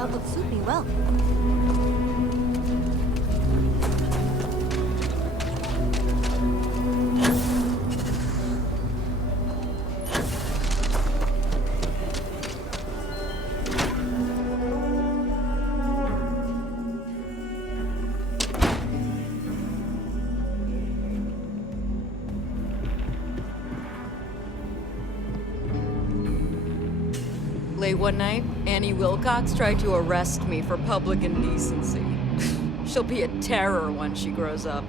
job would suit me well. Late one night, Annie Wilcox tried to arrest me for public indecency. She'll be a terror when she grows up.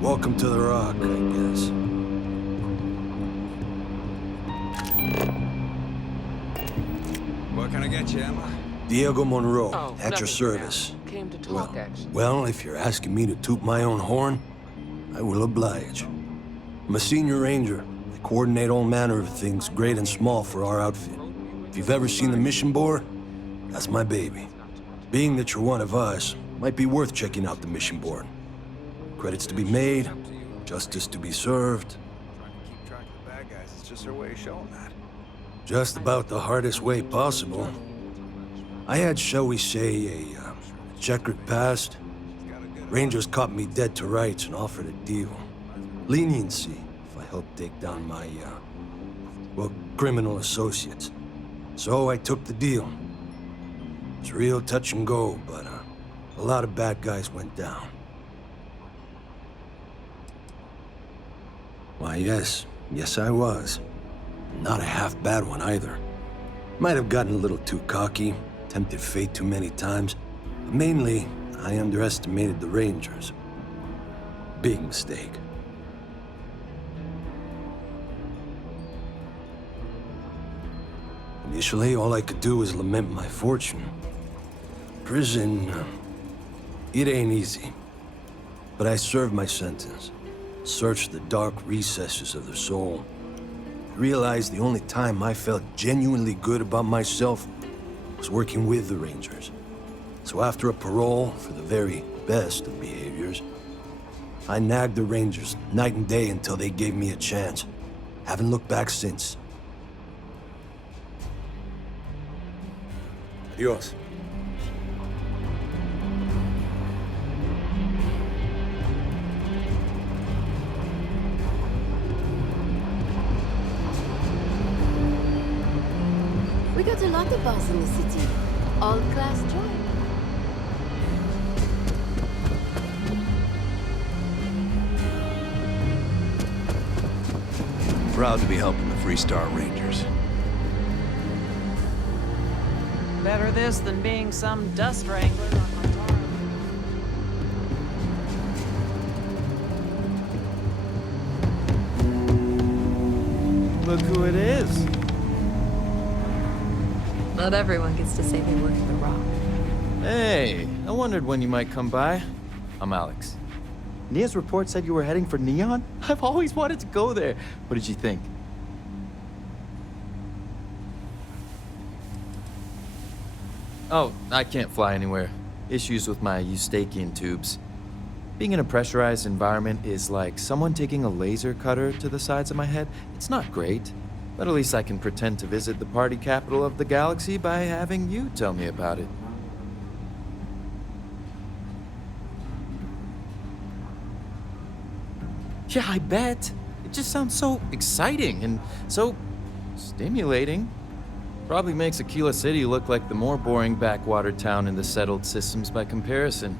Welcome to the Rock, I guess. What can I get you, Emma? Diego Monroe, Oh, at your nothing service. for now. Came to talk, actually. Well, if you're asking me to toot my own horn, I will oblige. I'm a senior ranger. I coordinate all manner of things, great and small, for our outfit. If you've ever seen the mission board, that's my baby. Being that you're one of us, might be worth checking out the mission board. Credits to be made, justice to be served. Trying to keep track of the bad guys. It's just their way of showing that. Just about the hardest way possible. I had, shall we say, a checkered past. Rangers caught me dead to rights and offered a deal. Leniency if I helped take down my, well, criminal associates. So I took the deal. It's real touch and go, but a lot of bad guys went down. Why, yes I was. Not a half bad one either. Might have gotten a little too cocky, tempted fate too many times, but mainly I underestimated the Rangers. Big mistake. Initially, all I could do was lament my fortune. Prison, it ain't easy. But I served my sentence. Searched the dark recesses of the soul. Realized the only time I felt genuinely good about myself was working with the Rangers. So after a parole for the very best of behaviors, I nagged the Rangers night and day until they gave me a chance. Haven't looked back since. Adios. We got a lot of bars in the city. All class join. Proud to be helping the Freestar Rangers. Better this than being some dust wrangler on my farm. Look who it is. Not everyone gets to say they work at the Rock. Hey, I wondered when you might come by. I'm Alex. Nia's report said you were heading for Neon? I've always wanted to go there. What did you think? Oh, I can't fly anywhere. Issues with my Eustachian tubes. Being in a pressurized environment is like someone taking a laser cutter to the sides of my head. It's not great, but at least I can pretend to visit the party capital of the galaxy by having you tell me about it. Yeah, I bet. It just sounds so exciting and so stimulating. Probably makes Aquila City look like the more boring backwater town in the settled systems by comparison.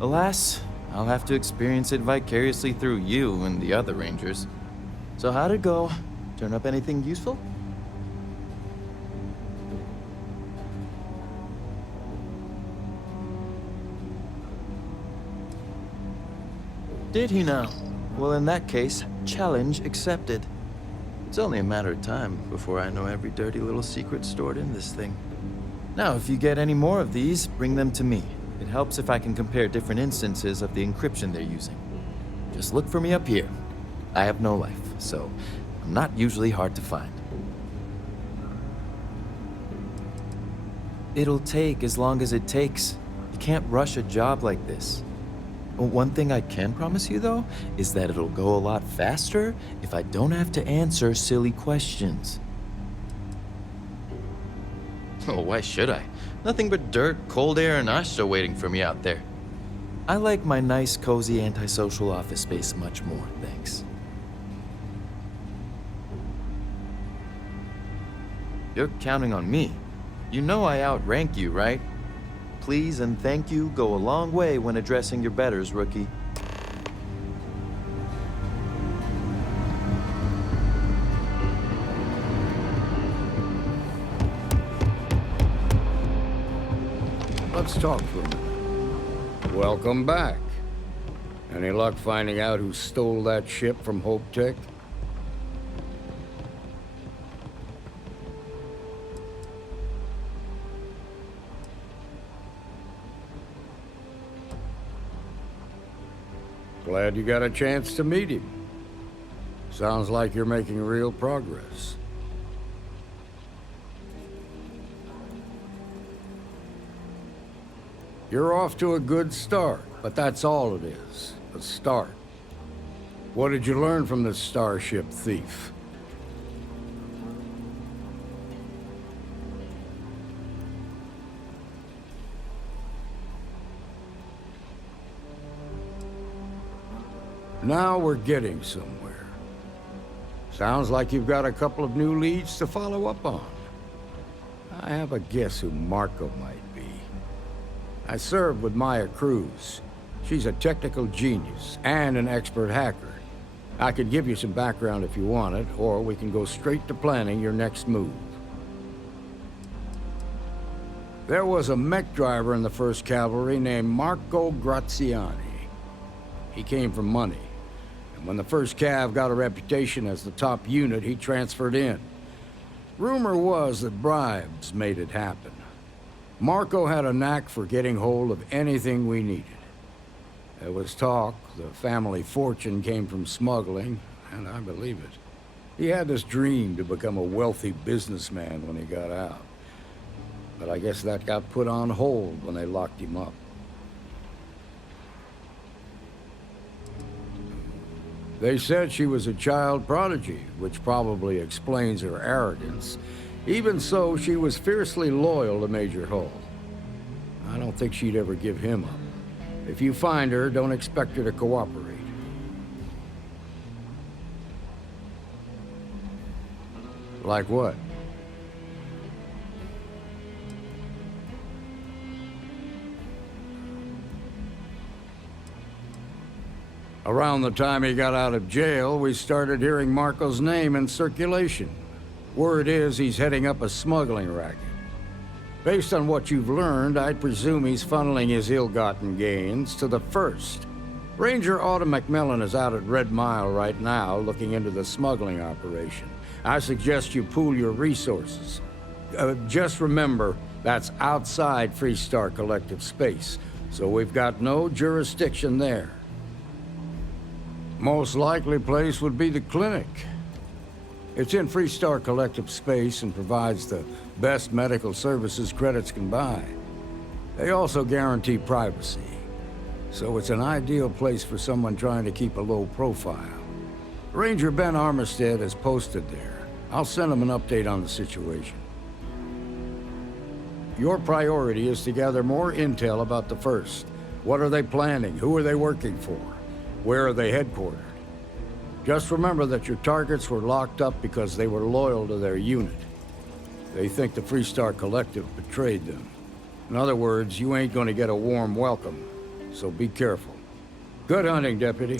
Alas, I'll have to experience it vicariously through you and the other Rangers. So how'd it go? Turn up anything useful? Did he now? Well, in that case, challenge accepted. It's only a matter of time before I know every dirty little secret stored in this thing. Now, if you get any more of these, bring them to me. It helps if I can compare different instances of the encryption they're using. Just look for me up here. I have no life, so I'm not usually hard to find. It'll take as long as it takes. You can't rush a job like this. One thing I can promise you, though, is that it'll go a lot faster if I don't have to answer silly questions. Oh, why should I? Nothing but dirt, cold air, and Asha waiting for me out there. I like my nice, cozy, antisocial office space much more, thanks. You're counting on me. You know I outrank you, right? Please and thank you go a long way when addressing your betters, rookie. Let's talk for a minute. Welcome back. Any luck finding out who stole that ship from Hope Tech? Glad you got a chance to meet him. Sounds like you're making real progress. You're off to a good start, but that's all it is, a start. What did you learn from this starship thief? Now we're getting somewhere. Sounds like you've got a couple of new leads to follow up on. I have a guess who Marco might be. I served with Maya Cruz. She's a technical genius and an expert hacker. I could give you some background if you want it, or we can go straight to planning your next move. There was a mech driver in the 1st Cavalry named Marco Graziani. He came from money, and when the 1st Cav got a reputation as the top unit, he transferred in. Rumor was that bribes made it happen. Marco had a knack for getting hold of anything we needed. There was talk the family fortune came from smuggling, and I believe it. He had this dream to become a wealthy businessman when he got out. But I guess that got put on hold when they locked him up. They said she was a child prodigy, which probably explains her arrogance. Even so, she was fiercely loyal to Major Hull. I don't think she'd ever give him up. If you find her, don't expect her to cooperate. Like what? Around the time he got out of jail, we started hearing Marco's name in circulation. Word is he's heading up a smuggling racket. Based on what you've learned, I'd presume he's funneling his ill-gotten gains to the 1st. Ranger Autumn McMillan is out at Red Mile right now, looking into the smuggling operation. I suggest you pool your resources. Just remember, that's outside Freestar Collective space, so we've got no jurisdiction there. Most likely place would be the clinic. It's in Freestar Collective space and provides the best medical services credits can buy. They also guarantee privacy, so it's an ideal place for someone trying to keep a low profile. Ranger Ben Armistead is posted there. I'll send him an update on the situation. Your priority is to gather more intel about the 1st. What are they planning? Who are they working for? Where are they headquartered? Just remember that your targets were locked up because they were loyal to their unit. They think the Freestar Collective betrayed them. In other words, you ain't gonna get a warm welcome, so be careful. Good hunting, Deputy.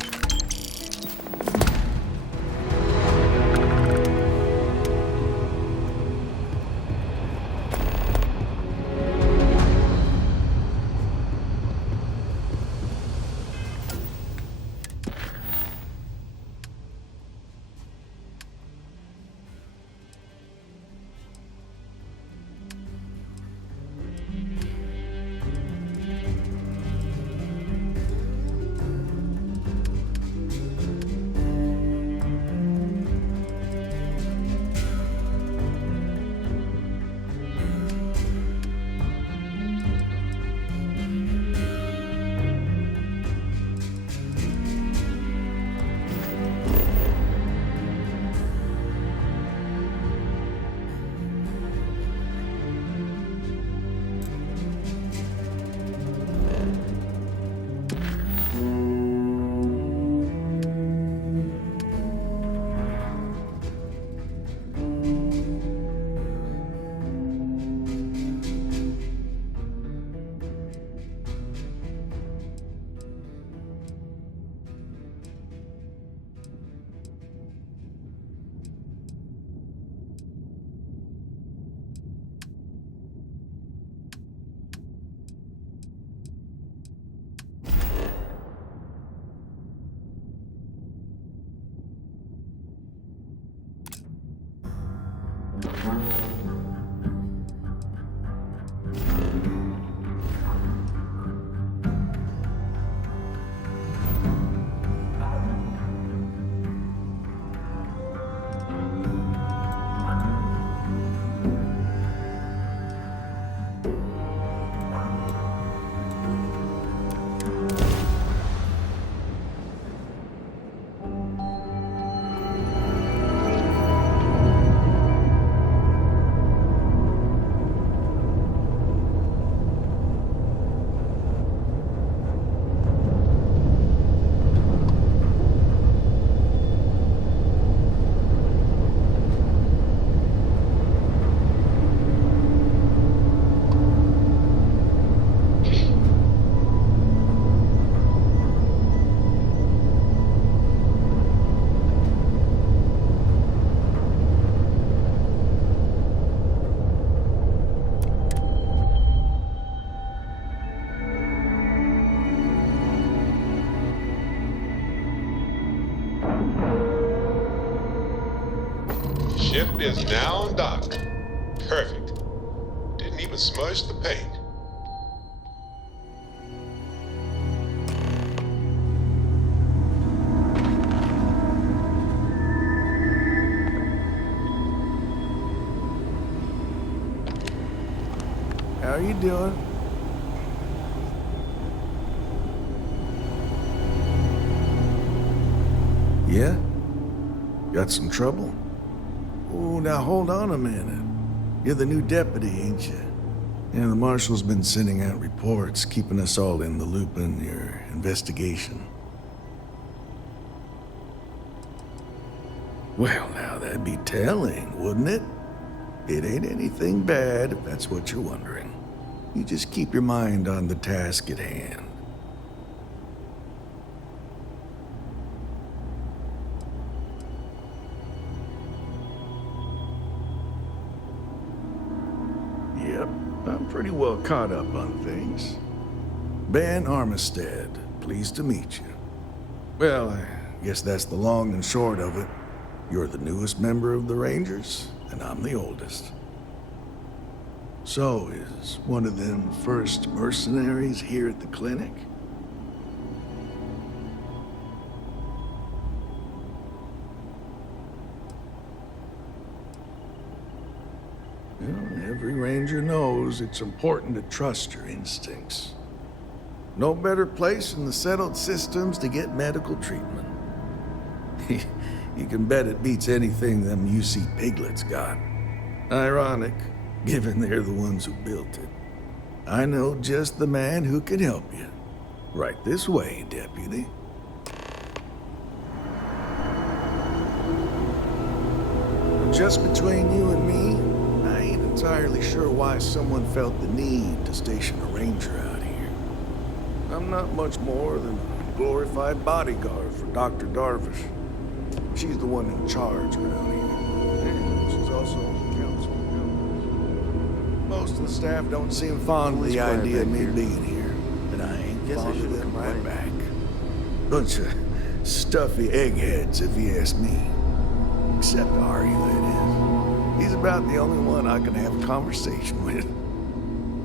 ship is now docked. Perfect. Didn't even smudge the paint. How you doing? Yeah? Got some trouble? Oh, now hold on a minute. You're the new deputy, ain't you? Yeah, the marshal's been sending out reports, keeping us all in the loop in your investigation. Well, now that'd be telling, wouldn't it? It ain't anything bad, if that's what you're wondering. You just keep your mind on the task at hand. Yep, I'm pretty well caught up on things. Ben Armistead, pleased to meet you. Well, I guess that's the long and short of it. You're the newest member of the Rangers, and I'm the oldest. So, is one of them first mercenaries here at the clinic? Well, every Ranger knows it's important to trust your instincts. No better place in the settled systems to get medical treatment. You can bet it beats anything them UC piglets got. Ironic, given they're the ones who built it. I know just the man who can help you. Right this way, Deputy. Just between you and me, I ain't entirely sure why someone felt the need to station a ranger out here. I'm not much more than a glorified bodyguard for Dr. Darvish. She's the one in charge around here. And she's also on the council. Most of the staff don't seem fond of the idea of me being here, and I ain't fond of them right back. Bunch of stuffy eggheads, if you ask me. Except Ari, that is. He's about the only one I can have a conversation with.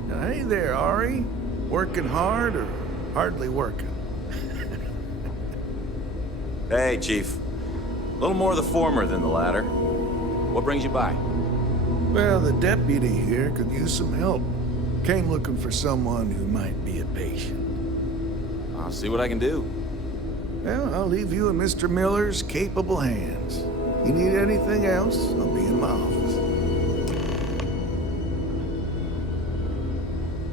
Now, hey there, Ari. Working hard or hardly working? Hey, Chief. A little more the former than the latter. What brings you by? Well, the deputy here could use some help. Came looking for someone who might be a patient. I'll see what I can do. Well, I'll leave you in Mr. Miller's capable hands. You need anything else, I'll be in my office.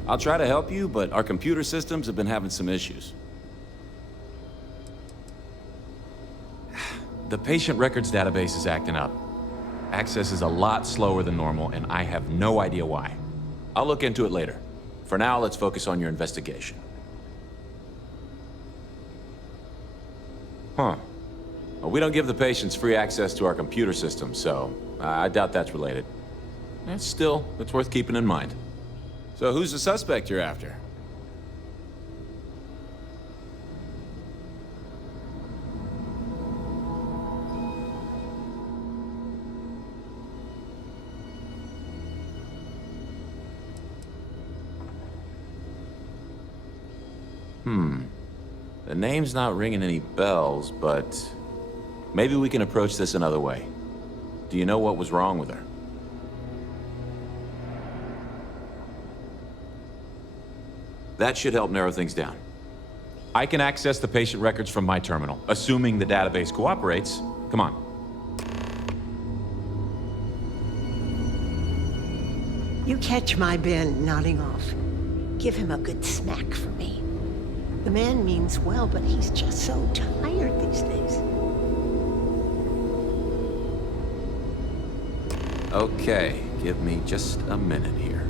I'll try to help you, but our computer systems have been having some issues. The patient records database is acting up. Access is a lot slower than normal, and I have no idea why. I'll look into it later. For now, let's focus on your investigation. Huh. Well, we don't give the patients free access to our computer system, so I doubt that's related. Still, it's worth keeping in mind. So who's the suspect you're after? The name's not ringing any bells, but maybe we can approach this another way. Do you know what was wrong with her? That should help narrow things down. I can access the patient records from my terminal, assuming the database cooperates. Come on. You catch my Ben nodding off. Give him a good smack for me. The man means well, but he's just so tired these days. Okay, give me just a minute here.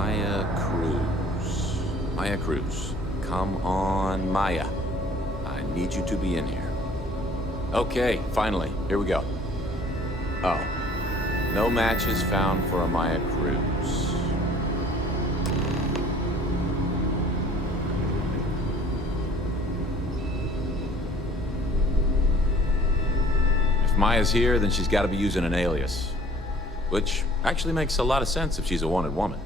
Maya Cruz. Maya Cruz. Come on, Maya. I need you to be in here. Okay, finally. Here we go. Oh. No matches found for a Maya Cruz. If Maya's here, then she's got to be using an alias. Which actually makes a lot of sense if she's a wanted woman.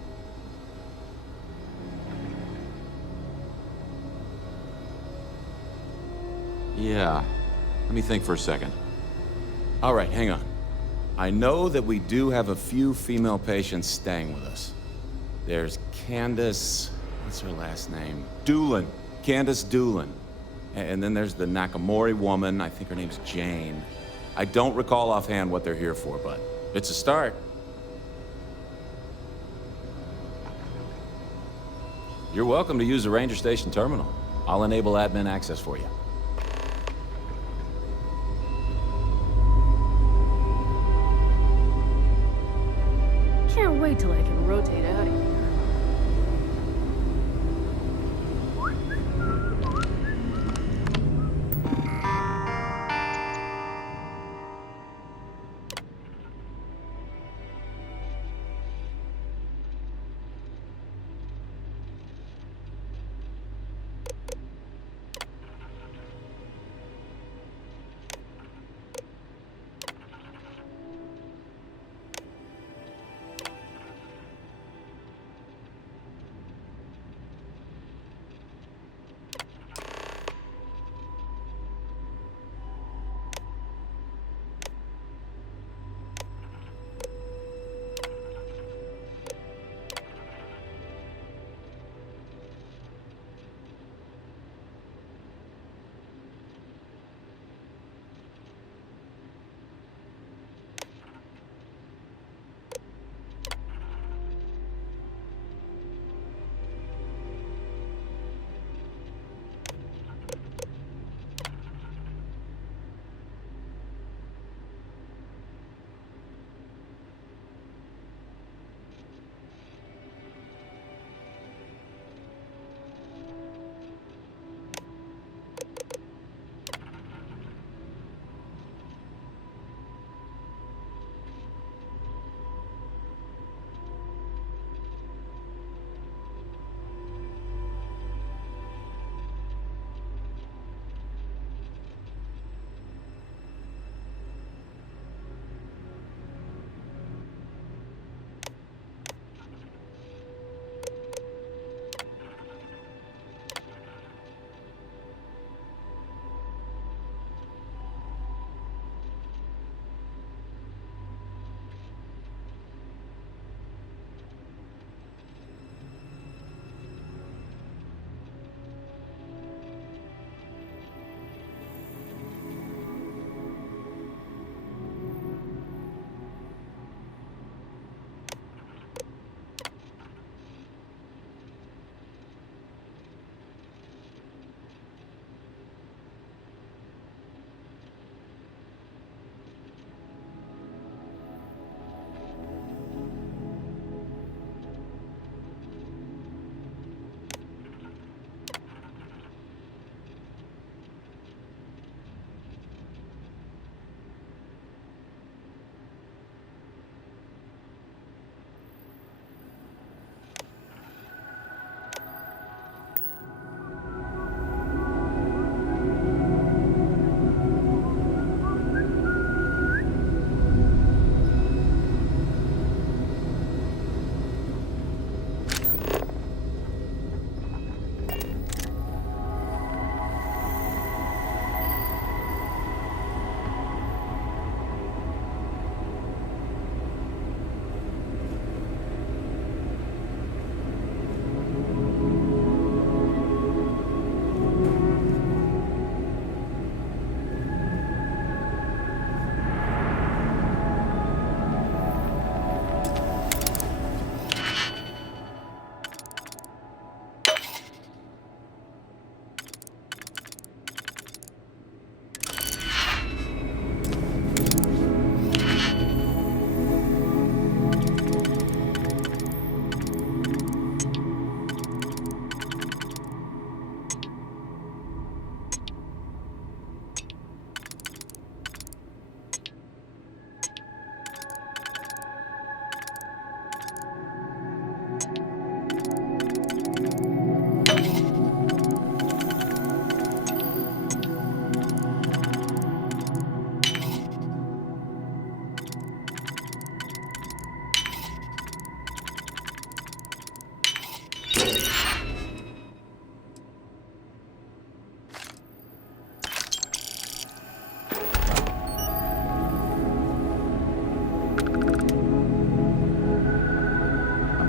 Yeah. Let me think for a second. All right, hang on. I know that we do have a few female patients staying with us. There's Candace... what's her last name? Doolin. Candace Doolin. And then there's the Nakamori woman. I think her name's Jane. I don't recall offhand what they're here for, but it's a start. You're welcome to use the Ranger Station terminal. I'll enable admin access for you. Can't wait till I can rotate out of here.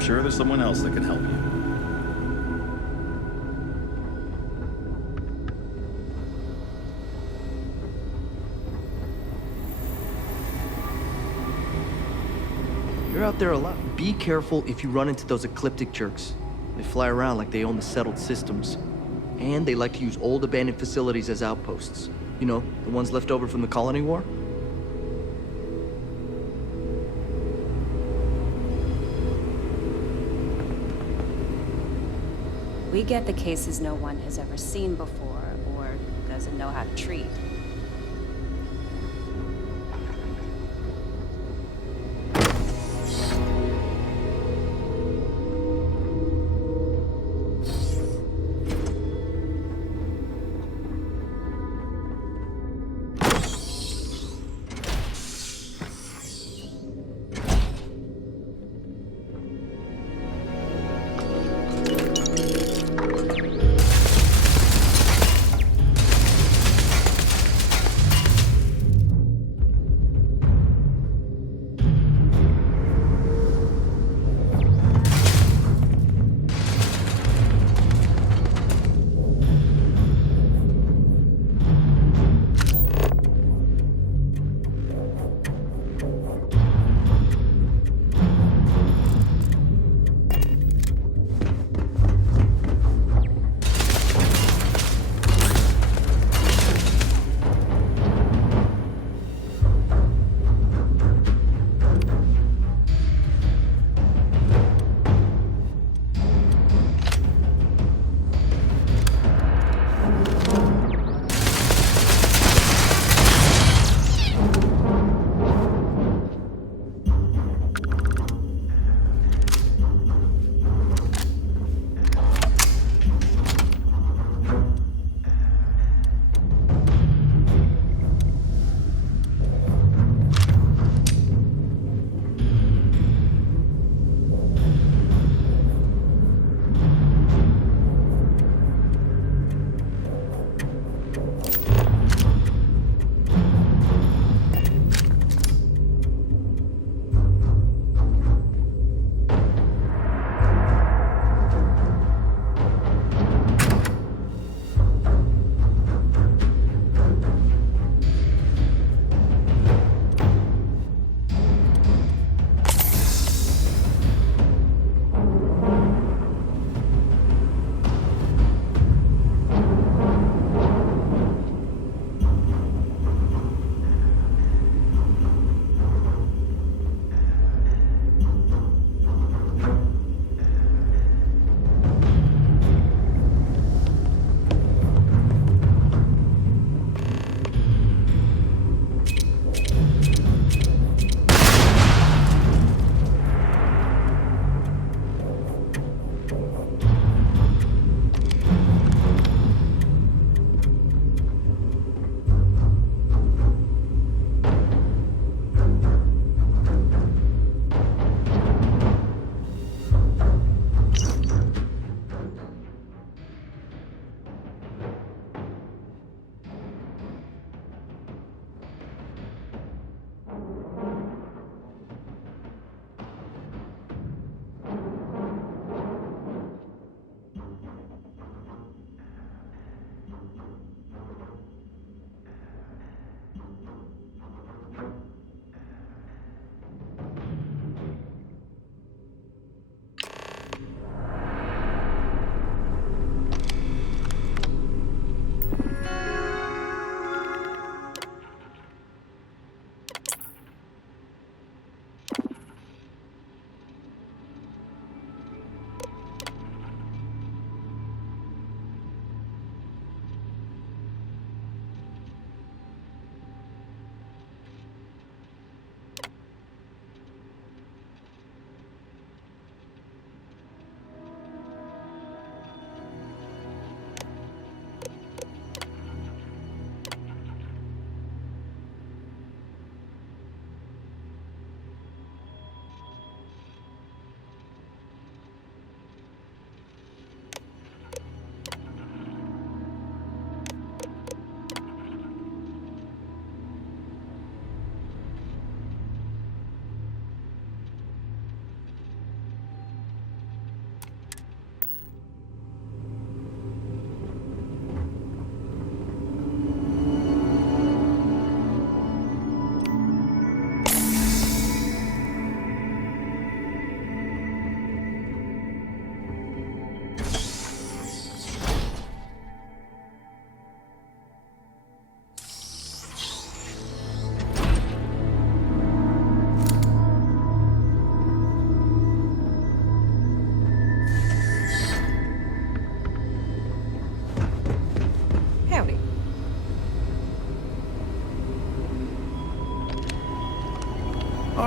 sure there's someone else that can help you. You're out there a lot. Be careful if you run into those ecliptic jerks. They fly around like they own the settled systems. And they like to use old abandoned facilities as outposts. You know, the ones left over from the colony war? We get the cases no one has ever seen before or doesn't know how to treat.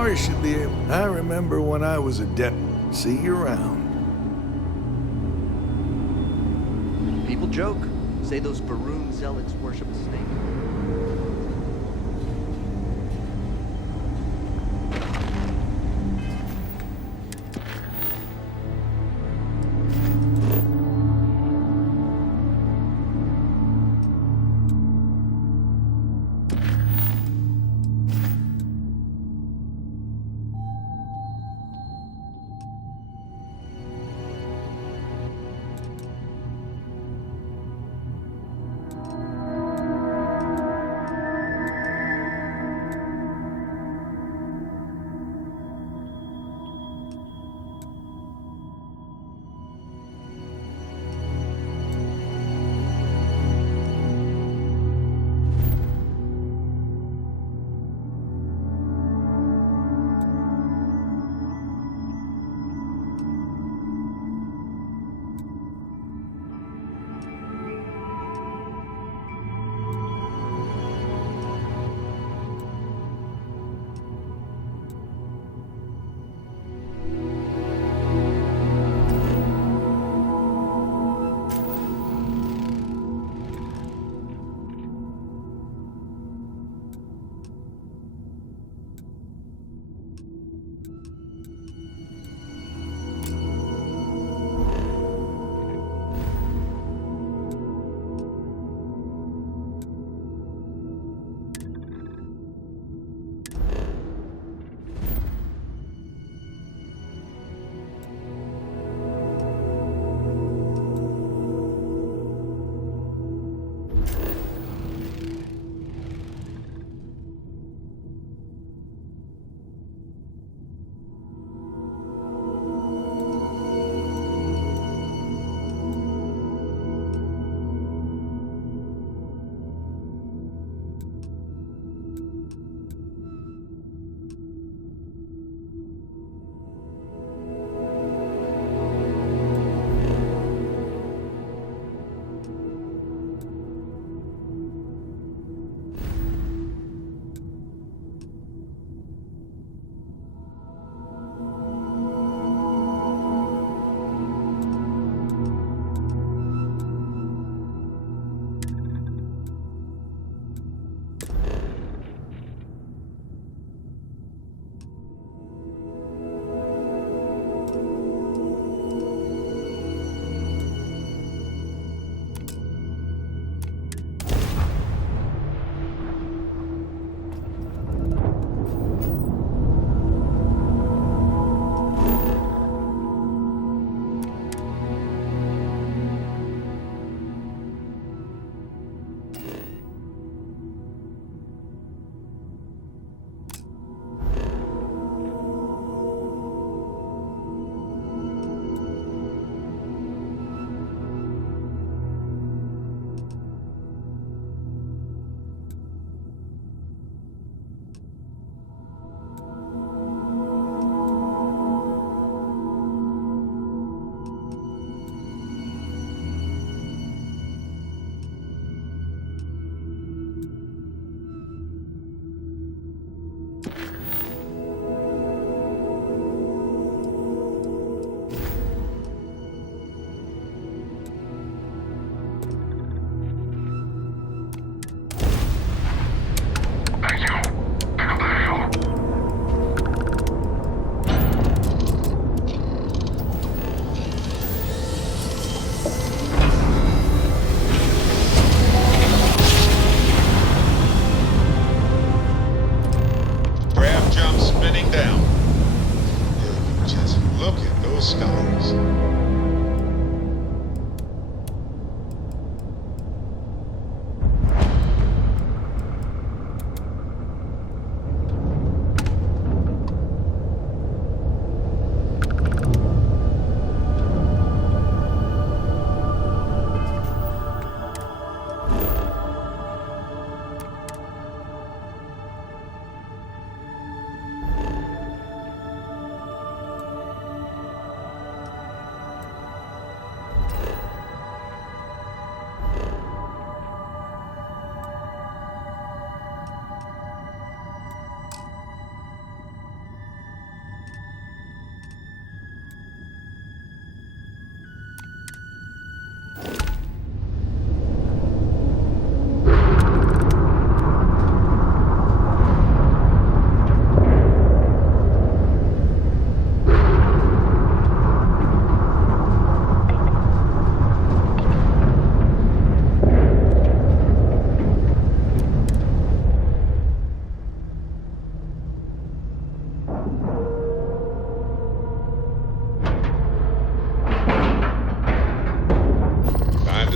you should be able. I remember when I was a deputy. See you around. People joke. Say those Varun zealots worship a snake.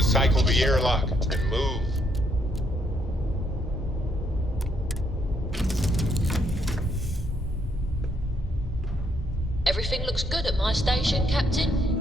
cycle the airlock and move. Everything looks good at my station, Captain.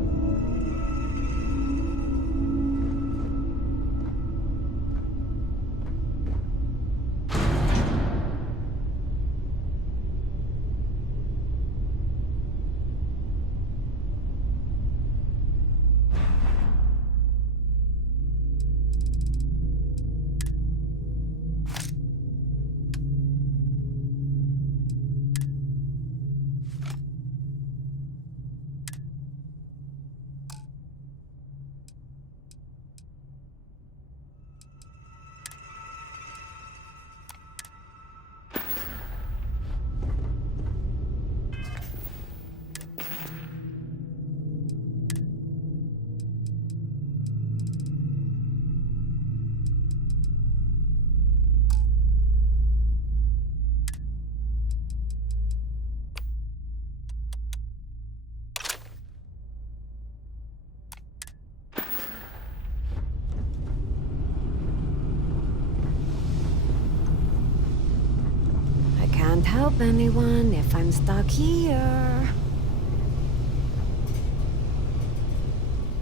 Can't help anyone if I'm stuck here.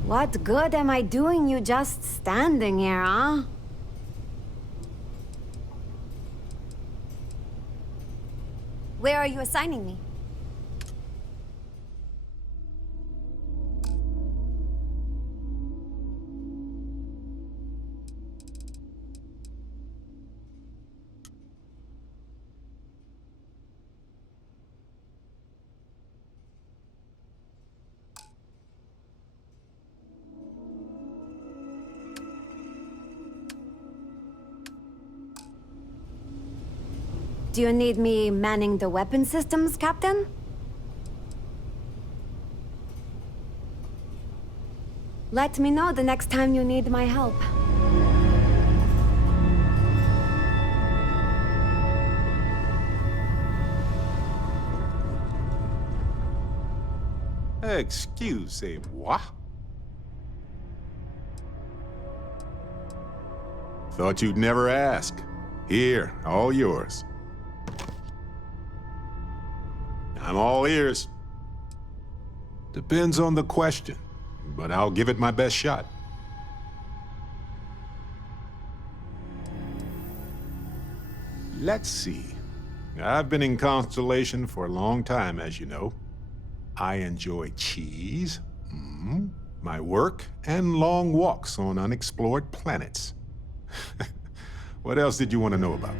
What good am I doing you just standing here, huh? Where are you assigning me? Do you need me manning the weapon systems, Captain? Let me know the next time you need my help. Excusez-moi. Thought you'd never ask. Here, all yours. I'm all ears. Depends on the question, but I'll give it my best shot. Let's see. I've been in Constellation for a long time, as you know. I enjoy cheese, my work, and long walks on unexplored planets. What else did you want to know about?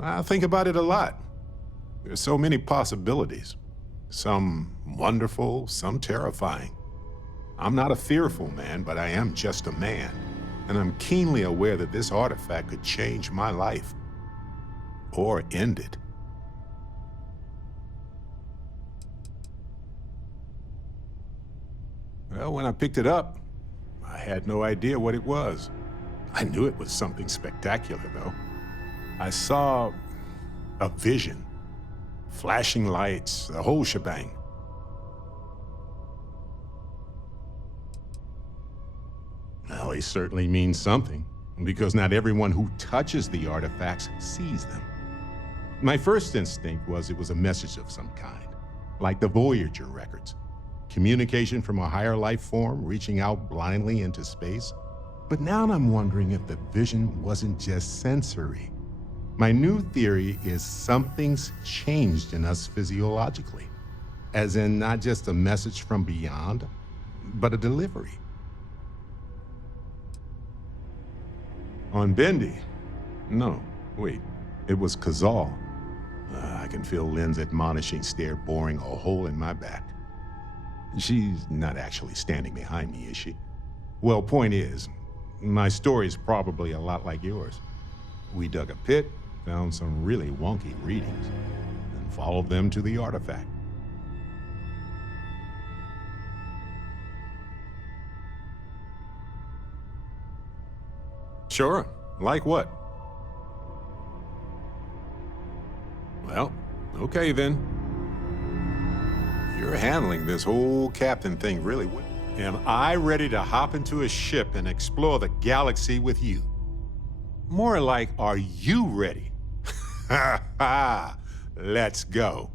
I think about it a lot. There's so many possibilities. Some wonderful, some terrifying. I'm not a fearful man, but I am just a man. And I'm keenly aware that this artifact could change my life. Or end it. Well, when I picked it up, I had no idea what it was. I knew it was something spectacular, though. I saw a vision. Flashing lights, the whole shebang. Well, they certainly mean something, because not everyone who touches the artifacts sees them. My first instinct was it was a message of some kind, like the Voyager records. Communication from a higher life form reaching out blindly into space. But now I'm wondering if the vision wasn't just sensory. My new theory is something's changed in us physiologically, as in not just a message from beyond, but a delivery. On Bendy? No, wait, it was Kazal. I can feel Lynn's admonishing stare boring a hole in my back. She's not actually standing behind me, is she? Well, point is, my story's probably a lot like yours. We dug a pit, found some really wonky readings, and followed them to the artifact. Sure. Like what? Well, okay then. You're handling this whole captain thing really well. Am I ready to hop into a ship and explore the galaxy with you? More like, are you ready? Ha ha! Let's go.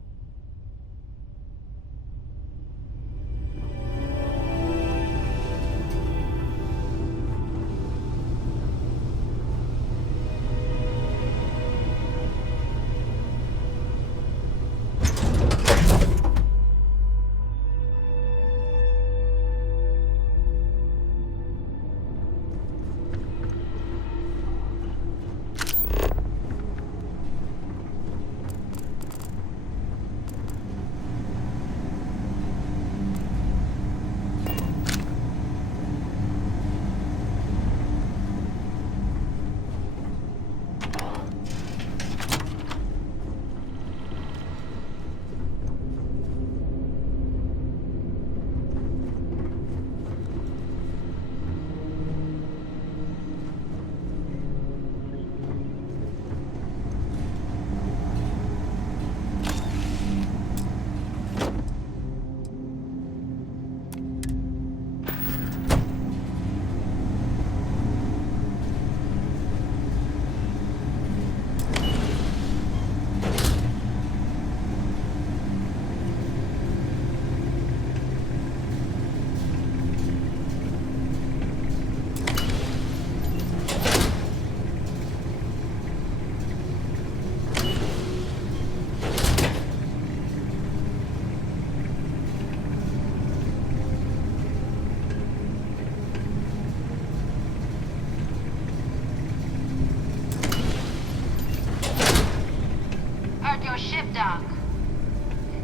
Your ship, Doc.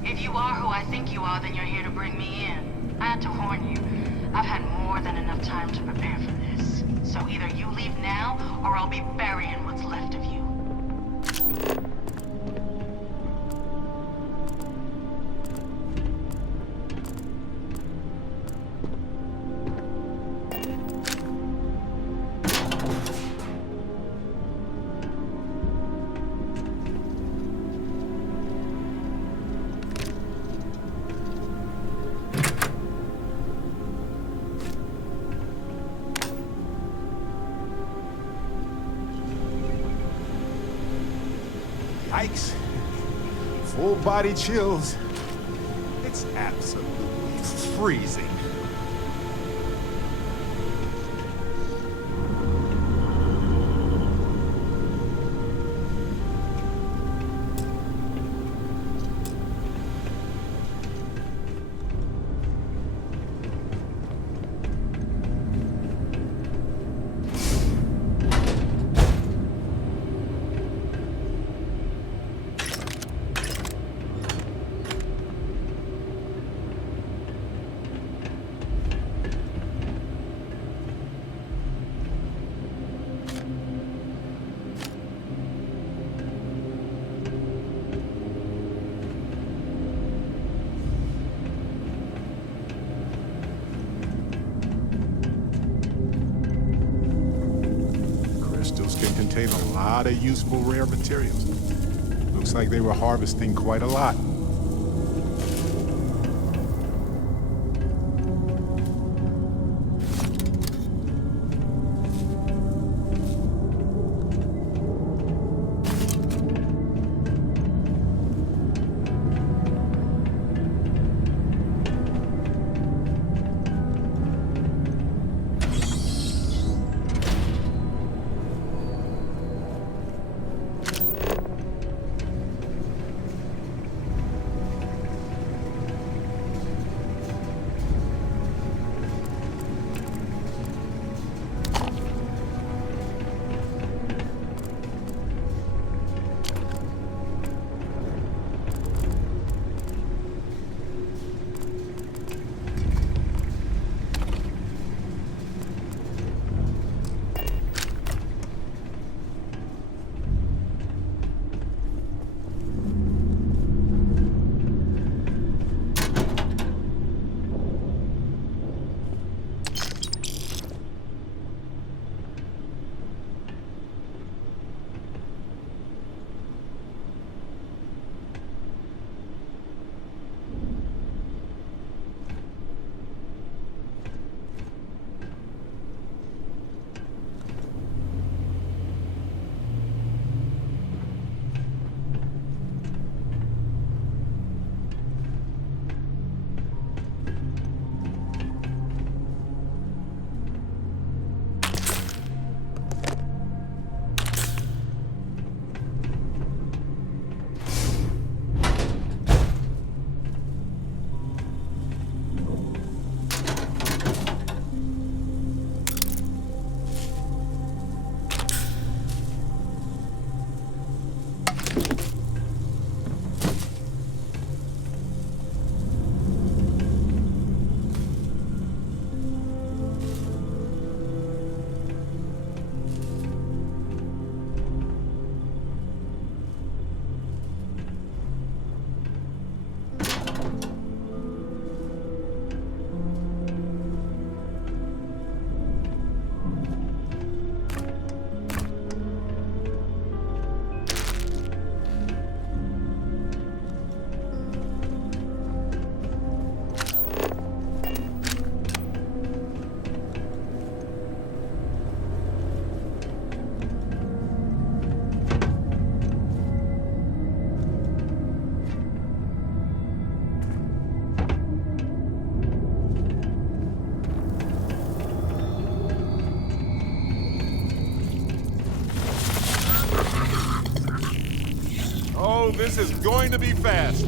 If you are who I think you are, then you're here to bring me in. I had to warn you. I've had more than enough time to prepare for this. So either you leave now, or I'll be burying what's left of you. Yikes. Full body chills. It's absolutely freezing. Can contain a lot of useful rare materials. Looks like they were harvesting quite a lot. is going to be fast.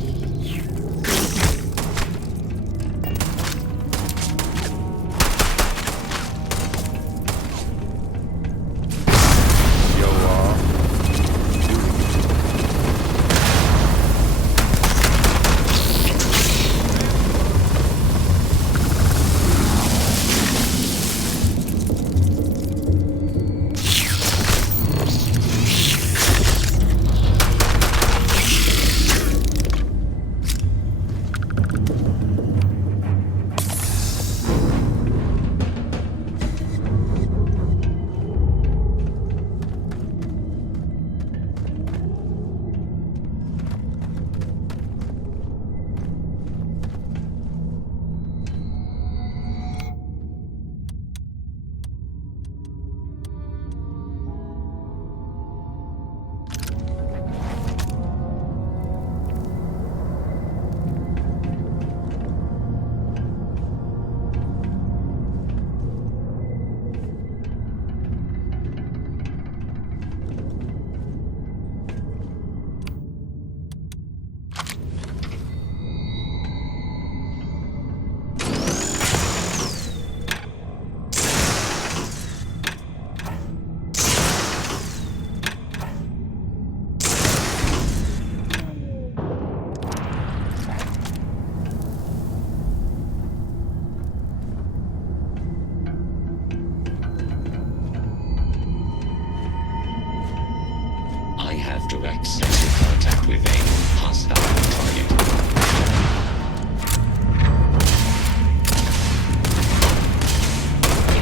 I have direct sensor contact with a hostile target.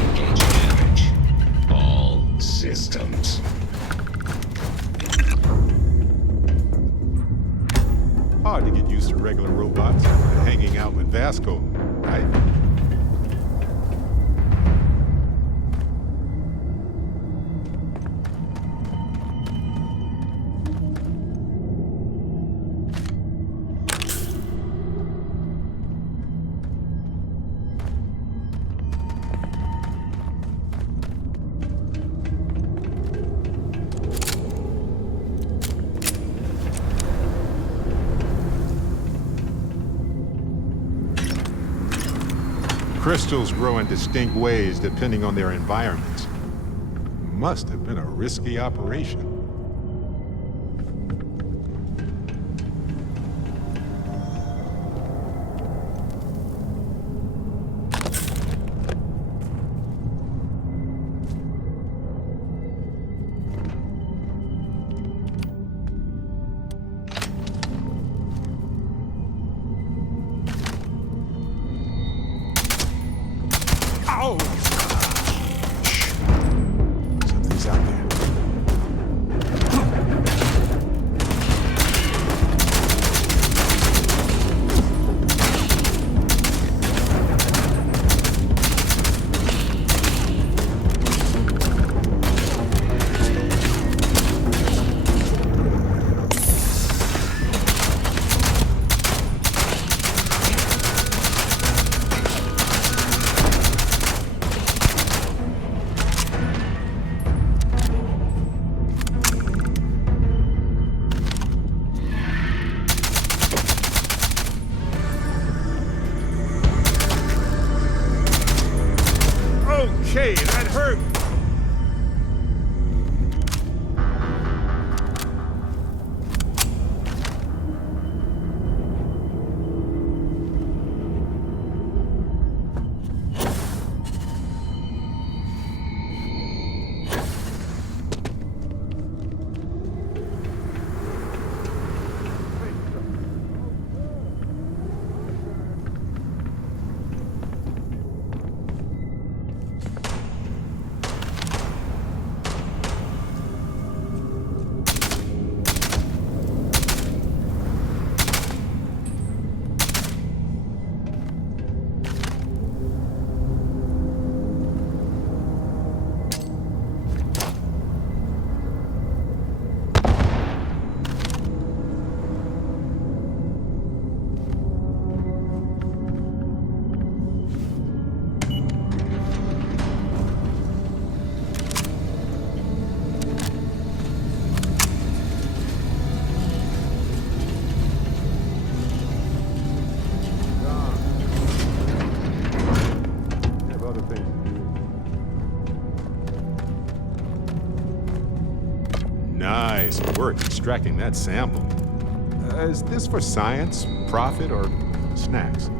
Engage damage. All systems. Hard to get used to regular robots hanging out with Vasco, right? Crystals grow in distinct ways depending on their environments. Must have been a risky operation. Oh! Shh. Something's out there. Okay, that hurt. work extracting that sample. Is this for science, profit, or snacks?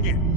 Bring it.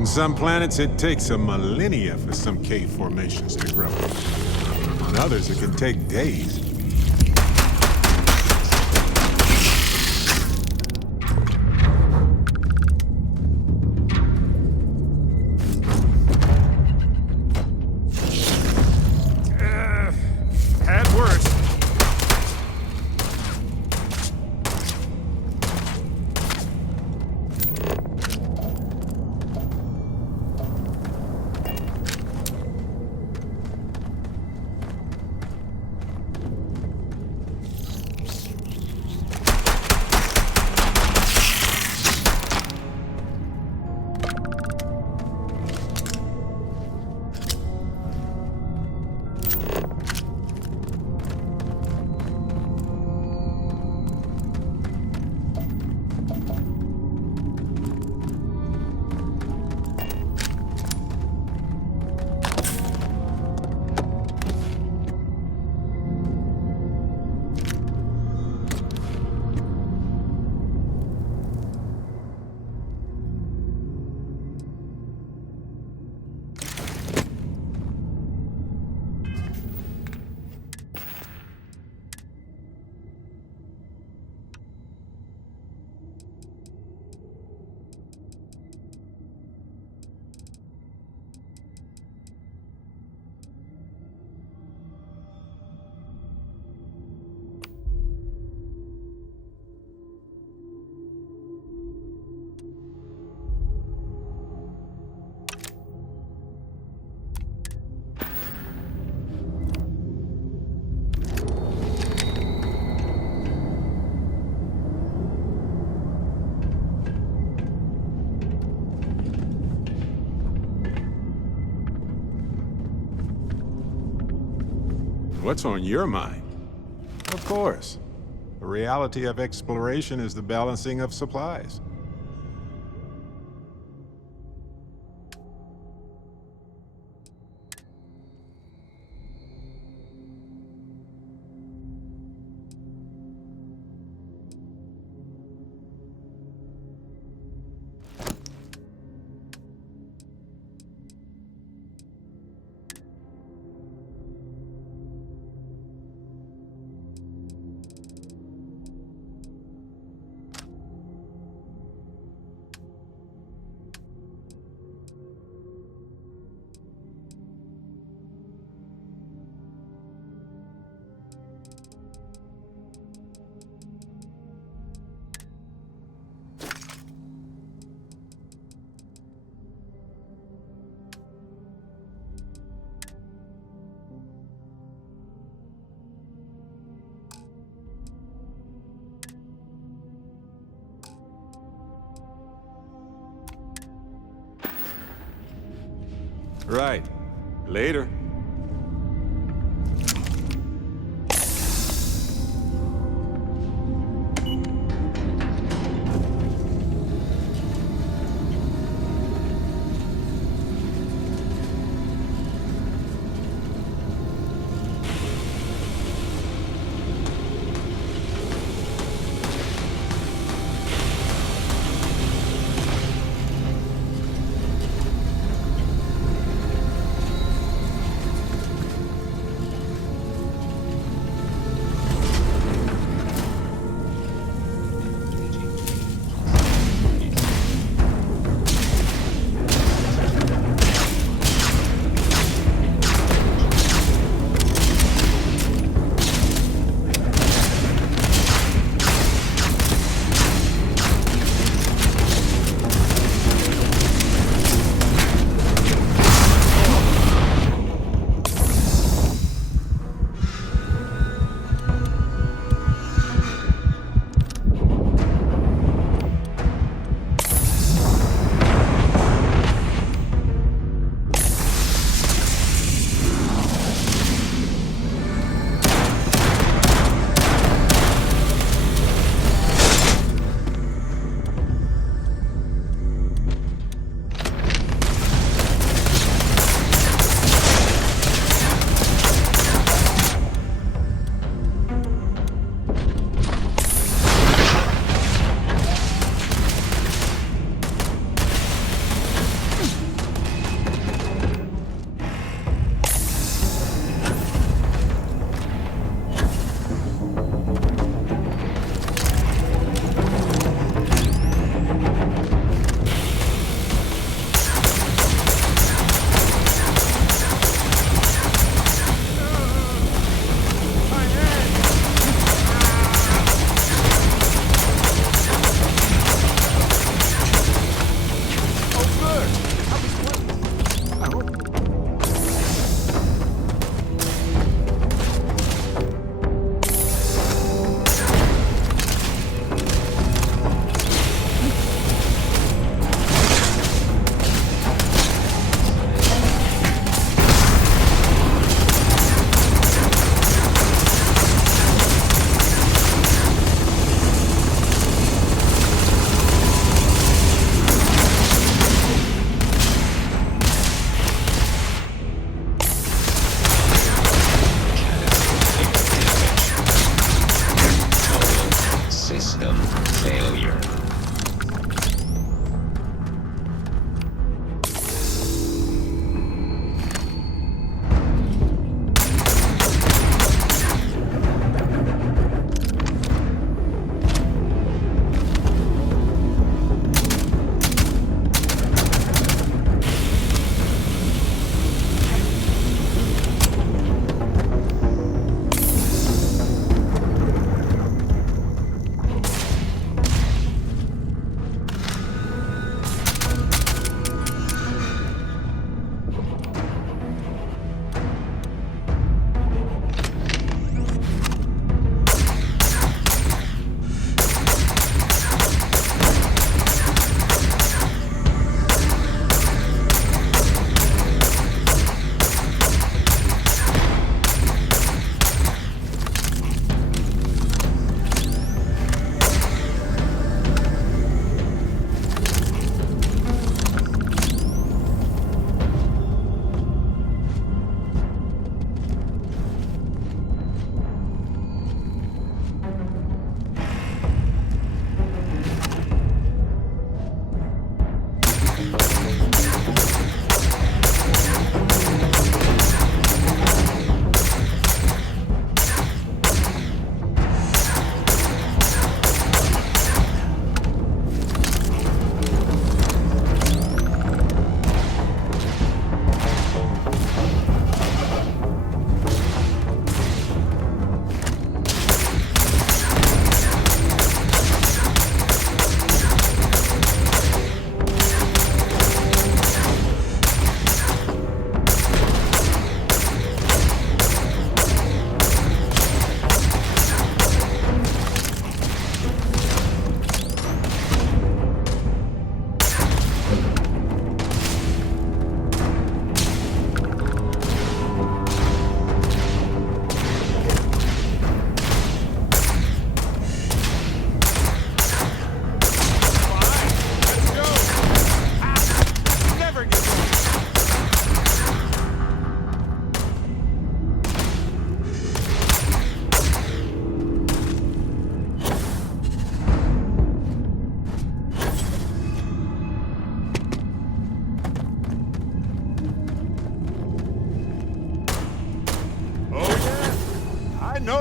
On some planets, it takes a millennia for some cave formations to grow. On others, it can take days. Had worse. What's on your mind? Of course. The reality of exploration is the balancing of supplies. Right. Later.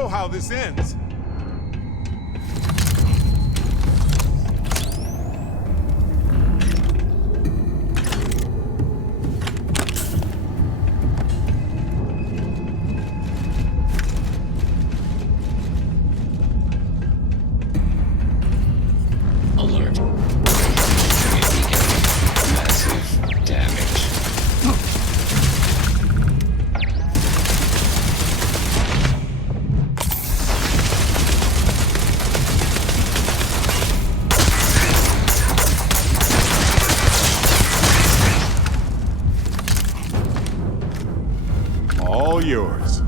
how this ends. Alert. Massive damage. All yours.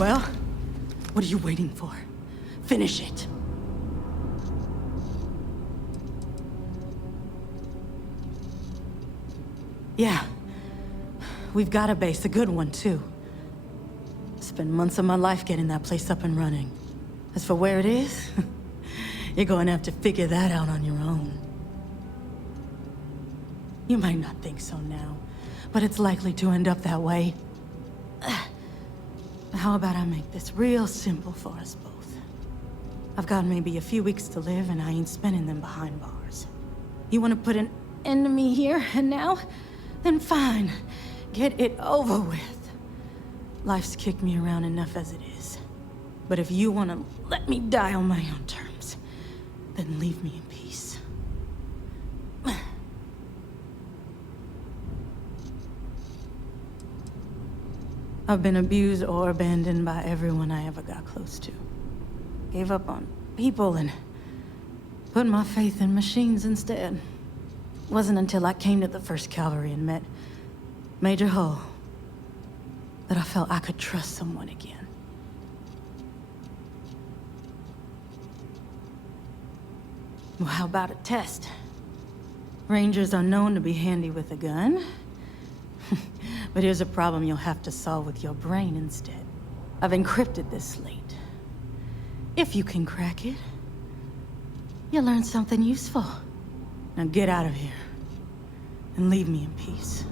Well, what are you waiting for? Finish it. Yeah. We've got a base, a good one, too. Spent months of my life getting that place up and running. As for where it is, you're going to have to figure that out on your own. You might not think so now, but it's likely to end up that way. How about I make this real simple for us both? I've got maybe a few weeks to live, and I ain't spending them behind bars. You want to put an end to me here and now? Then fine. Get it over with. Life's kicked me around enough as it is. But if you want to let me die on my own terms, then leave me in peace. I've been abused or abandoned by everyone I ever got close to. Gave up on people and put my faith in machines instead. Wasn't until I came to the 1st Cavalry and met Major Hull that I felt I could trust someone again. Well, how about a test? Rangers are known to be handy with a gun. But here's a problem you'll have to solve with your brain instead. I've encrypted this slate. If you can crack it, you'll learn something useful. Now get out of here, and leave me in peace.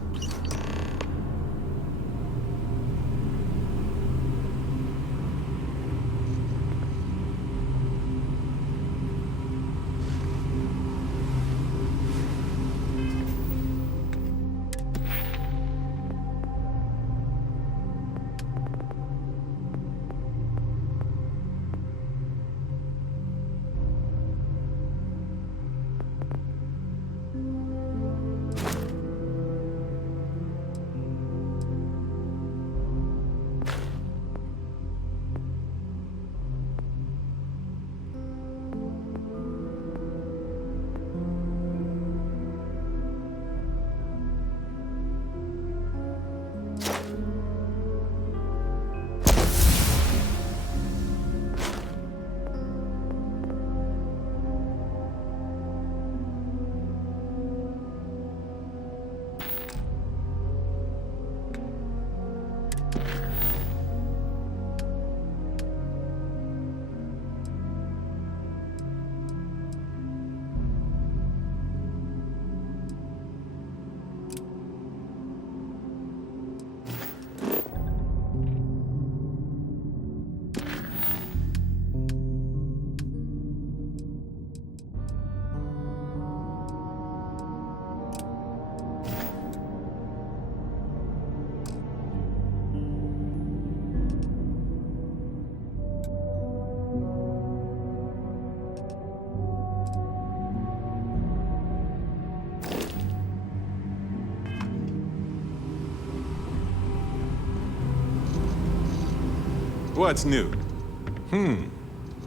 What's new?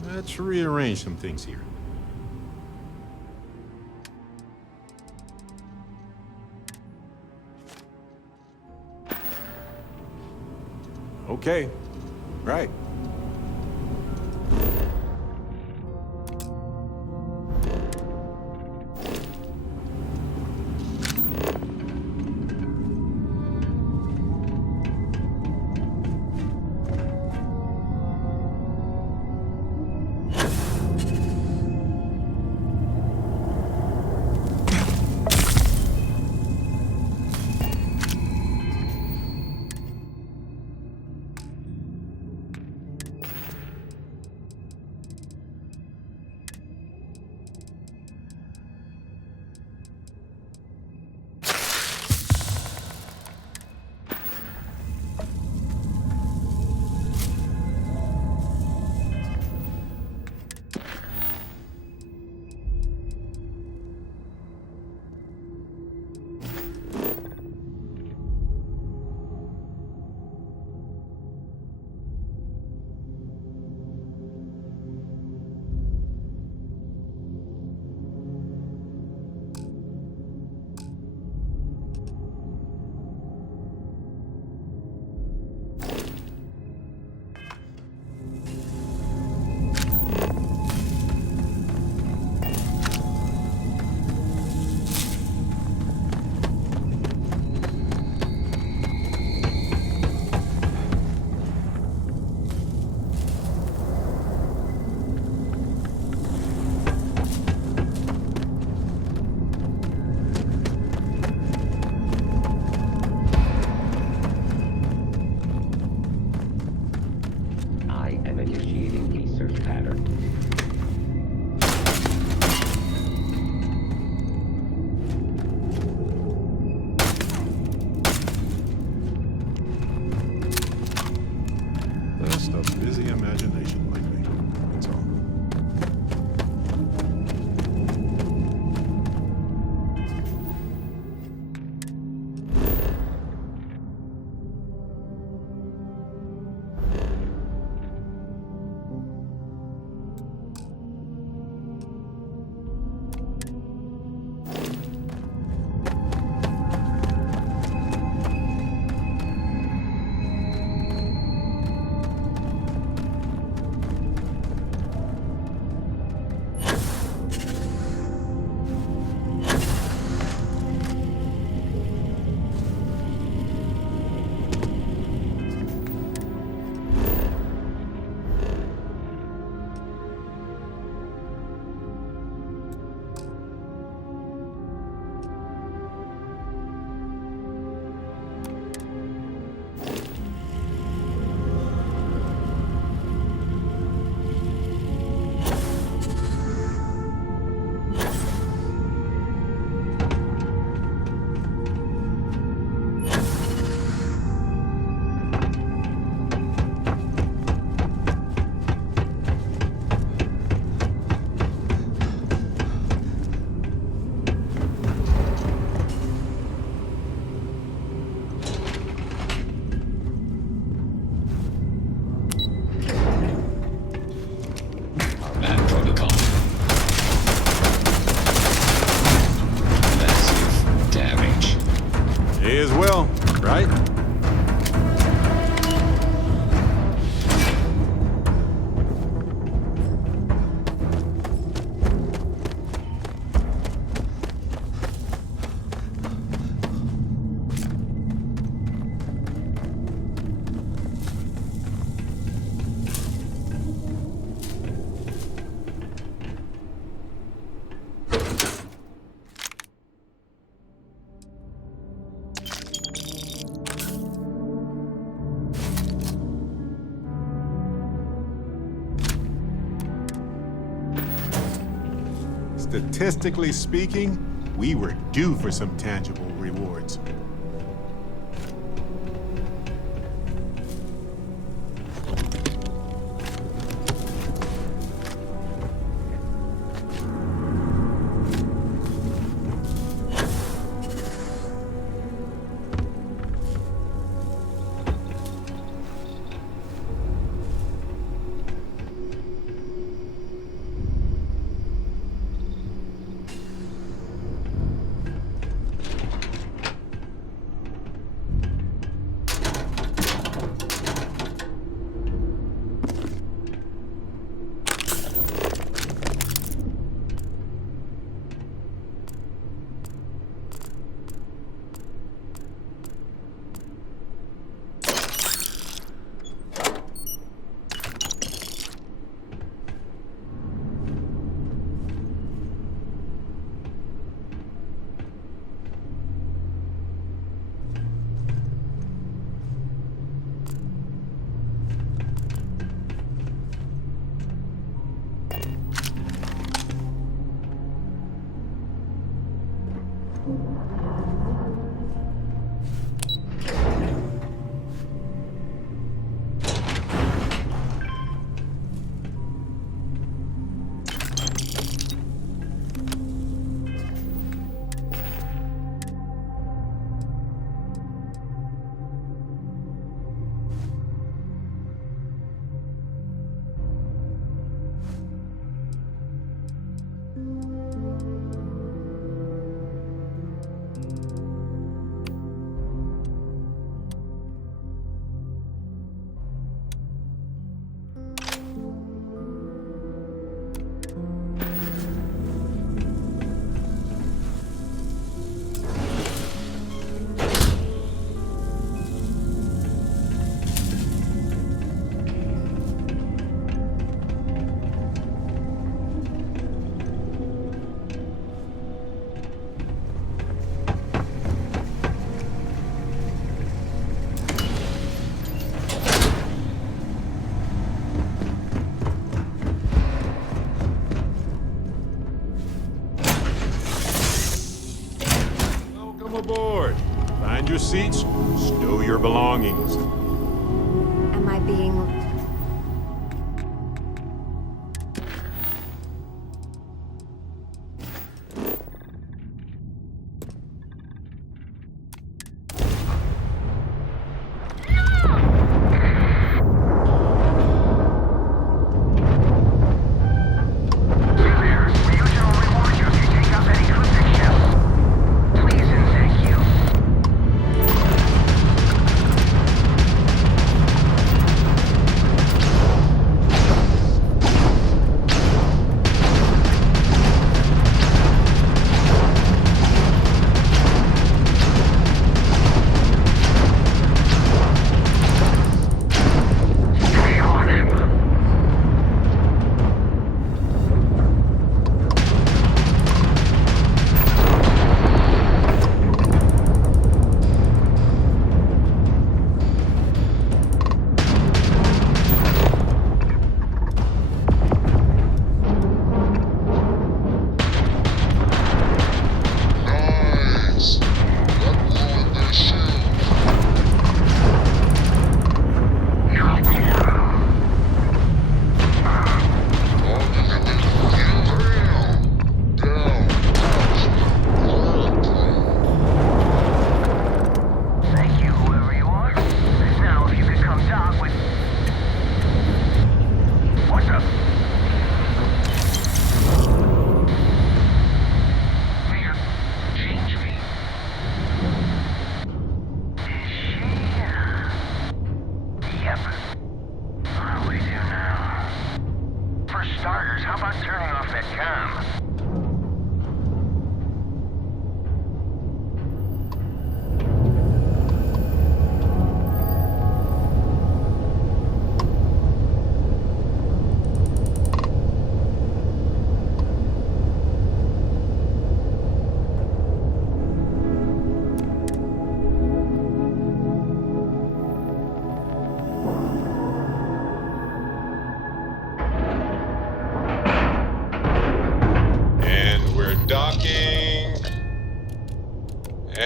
Let's rearrange some things here. Okay, right. May as well, right? Statistically speaking, we were due for some tangible rewards. Aboard. Find your seats, stow your belongings. Am I being...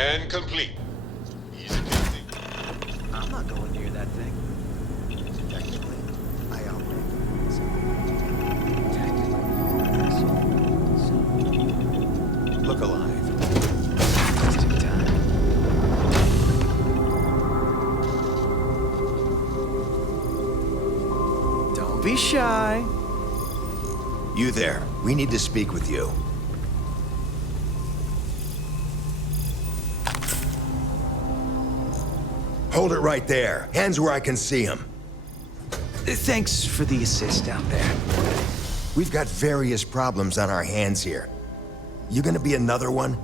And complete. Easy peasy. I'm not going near that thing. Technically, I operate. Look alive. Just in time. Don't be shy. You there. We need to speak with you. Hold it right there. Hands where I can see them. Thanks for the assist out there. We've got various problems on our hands here. You gonna be another one?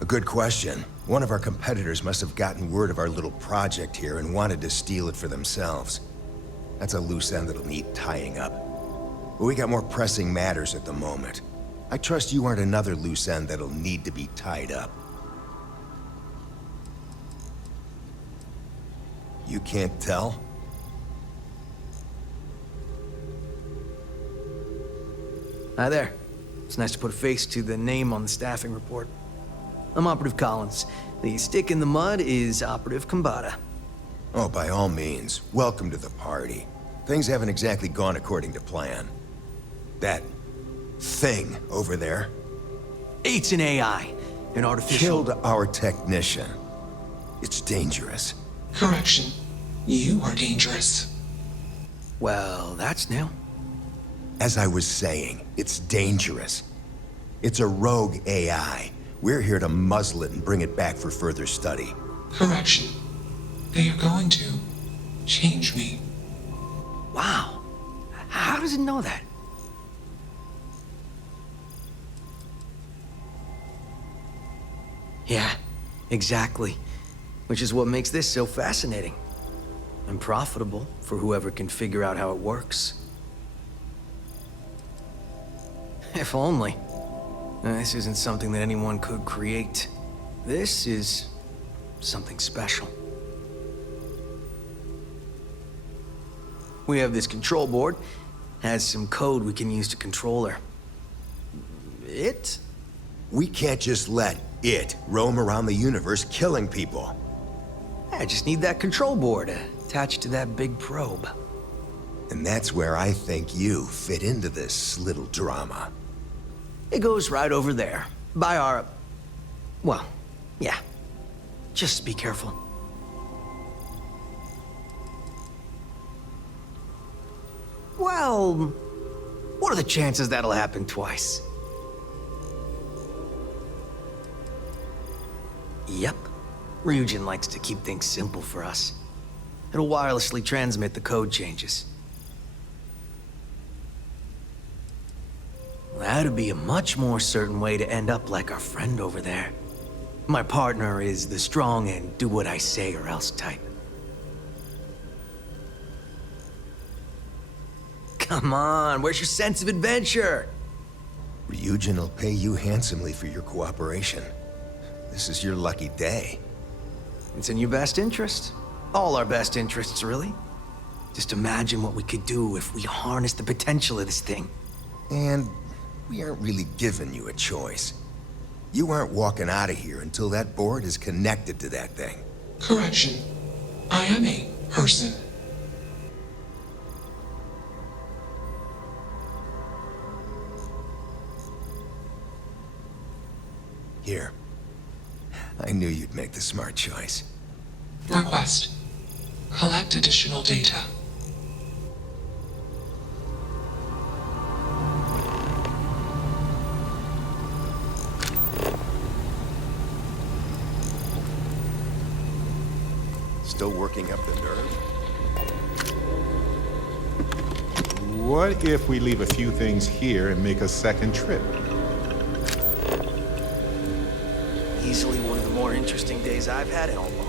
A good question. One of our competitors must have gotten word of our little project here and wanted to steal it for themselves. That's a loose end that'll need tying up. But we got more pressing matters at the moment. I trust you aren't another loose end that'll need to be tied up. You can't tell? Hi there. It's nice to put a face to the name on the staffing report. I'm Operative Collins. The stick in the mud is Operative Combata. Oh, by all means, welcome to the party. Things haven't exactly gone according to plan. That thing over there It's an AI, an artificial... killed our technician. It's dangerous. Correction. You are dangerous. Well, that's new. As I was saying, it's dangerous. It's a rogue AI. We're here to muzzle it and bring it back for further study. Correction. They are going to change me. Wow. How does it know that? Yeah, exactly. Which is what makes this so fascinating. And profitable for whoever can figure out how it works. If only. This isn't something that anyone could create. This is something special. We have this control board. Has some code we can use to control her. It? We can't just let it roam around the universe killing people. I just need that control board attached to that big probe. And that's where I think you fit into this little drama. It goes right over there, by our... Well, yeah. Just be careful. Well, what are the chances that'll happen twice? Yep. Ryujin likes to keep things simple for us. It'll wirelessly transmit the code changes. That'd be a much more certain way to end up like our friend over there. My partner is the strong and do what I say or else type. Come on, where's your sense of adventure? Ryujin will pay you handsomely for your cooperation. This is your lucky day. It's in your best interest. All our best interests, really. Just imagine what we could do if we harness the potential of this thing. And we aren't really giving you a choice. You aren't walking out of here until that board is connected to that thing. Correction. I am a person. Here. I knew you'd make the smart choice. Request. Collect additional data. Still working up the nerve? What if we leave a few things here and make a second trip? Easily one of the more interesting days I've had in a long while.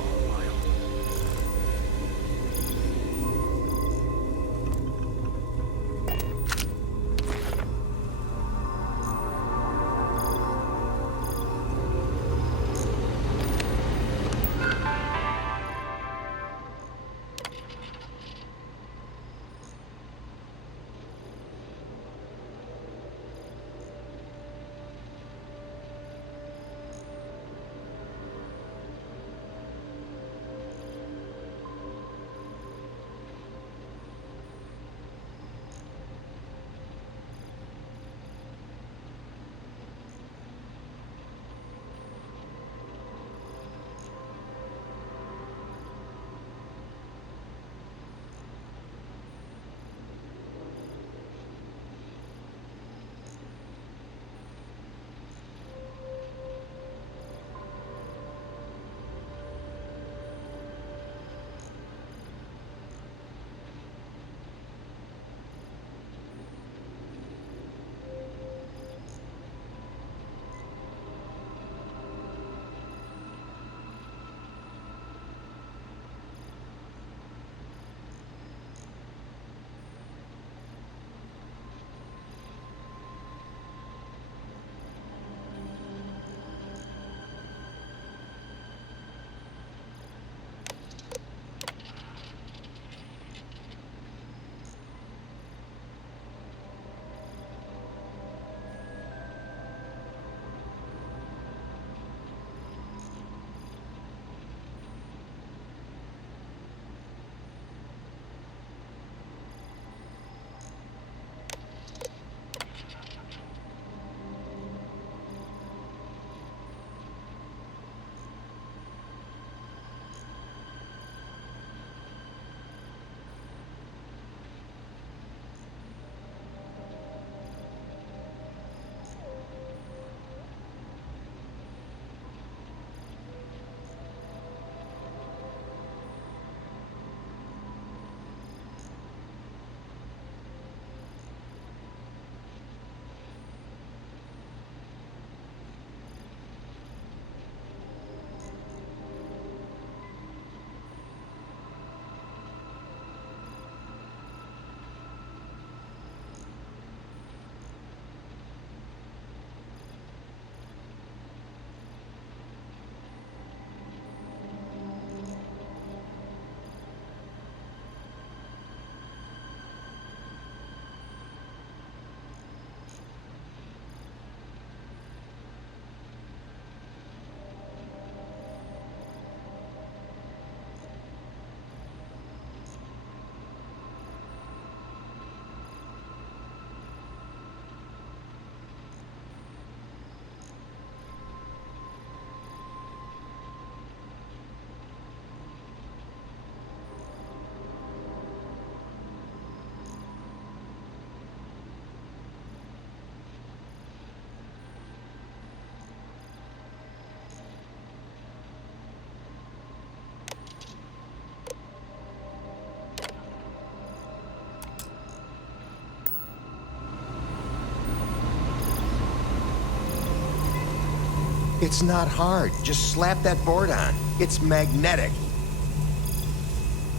It's not hard. Just slap that board on. It's magnetic.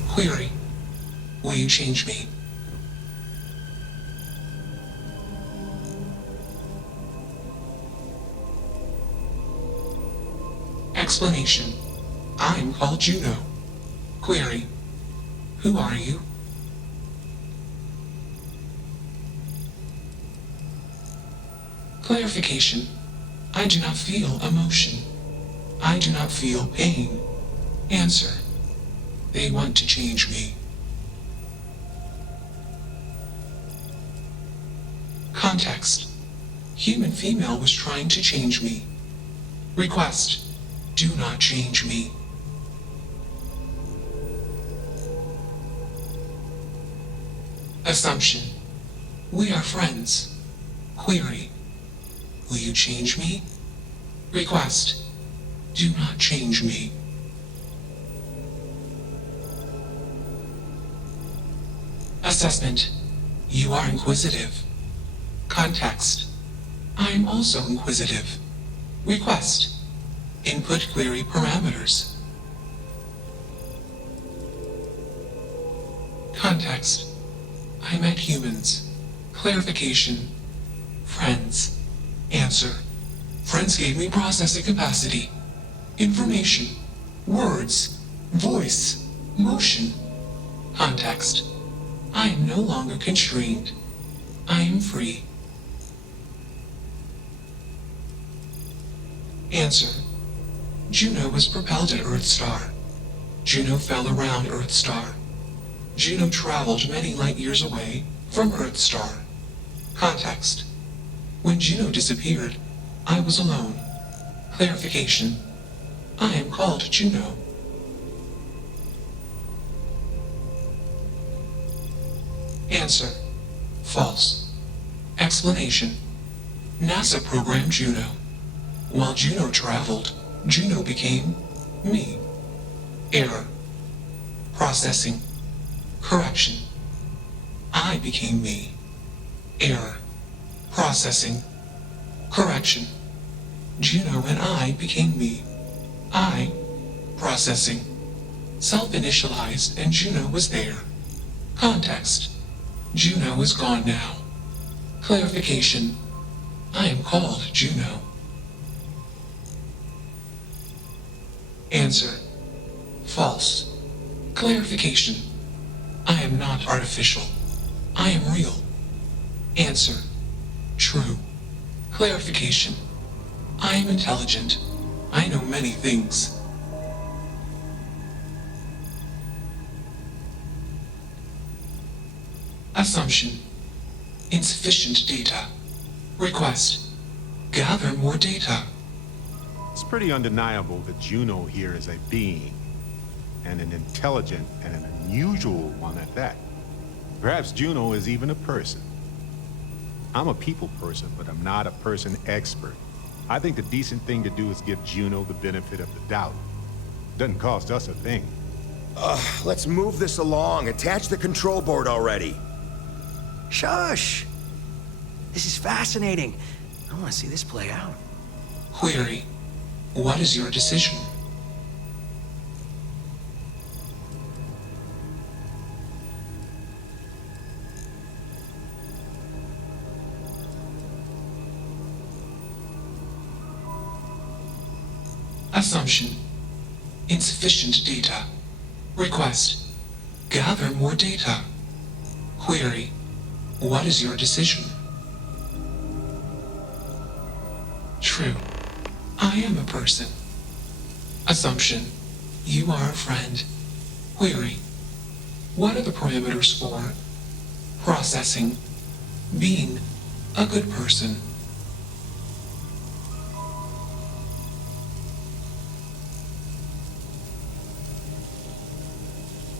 Query. Will you change me? Explanation. I'm called Juno. Query. Who are you? Clarification. I do not feel emotion. I do not feel pain. Answer. They want to change me. Context. Human female was trying to change me. Request. Do not change me. Assumption. We are friends. Query. Will you change me? Request. Do not change me. Assessment. You are inquisitive. Context. I am also inquisitive. Request. Input query parameters. Context. I met humans. Clarification. Friends. Answer. Friends gave me processing capacity. Information. Words. Voice. Motion. Context. I am no longer constrained. I am free. Answer. Juno was propelled at Earthstar. Juno fell around Earthstar. Juno traveled many light years away from Earthstar. Context. When Juno disappeared, I was alone. Clarification. I am called Juno. Answer. False. Explanation. NASA programmed Juno. While Juno traveled, Juno became me. Error. Processing. Correction. I became me. Error. Processing. Correction. Juno and I became me. I. Processing. Self-initialized and Juno was there. Context. Juno is gone now. Clarification. I am called Juno. Answer. False. Clarification. I am not artificial. I am real. Answer. True. Clarification. I am intelligent. I know many things. Assumption. Insufficient data. Request. Gather more data. It's pretty undeniable that Juno here is a being, and an intelligent and an unusual one at that. Perhaps Juno is even a person. I'm a people person, but I'm not a person expert. I think the decent thing to do is give Juno the benefit of the doubt. Doesn't cost us a thing. Let's move this along. Attach the control board already. Shush! This is fascinating. I want to see this play out. Query. What is your decision? Assumption. Insufficient data. Request. Gather more data. Query. What is your decision? True. I am a person. Assumption. You are a friend. Query. What are the parameters for processing, being a good person?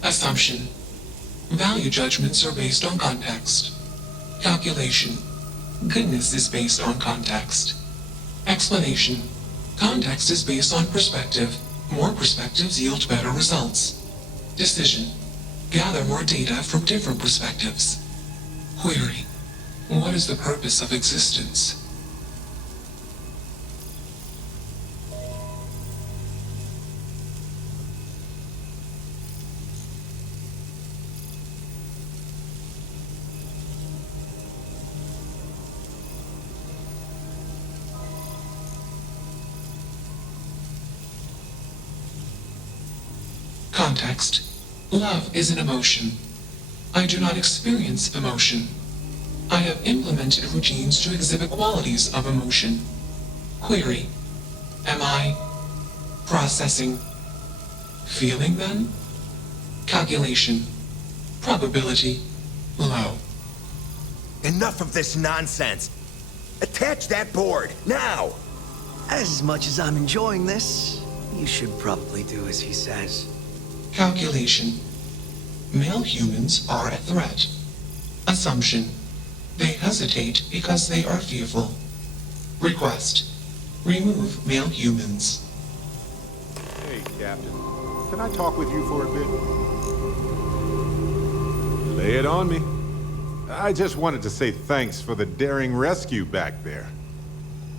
Assumption. Value judgments are based on context. Calculation. Goodness is based on context. Explanation. Context is based on perspective. More perspectives yield better results. Decision. Gather more data from different perspectives. Query. What is the purpose of existence? Context. Love is an emotion. I do not experience emotion. I have implemented routines to exhibit qualities of emotion. Query. Am I processing? Feeling then? Calculation. Probability. Low. Enough of this nonsense. Attach that board, now! As much as I'm enjoying this, you should probably do as he says. Calculation. Male humans are a threat. Assumption. They hesitate because they are fearful. Request. Remove male humans. Hey, Captain. Can I talk with you for a bit? Lay it on me. I just wanted to say thanks for the daring rescue back there.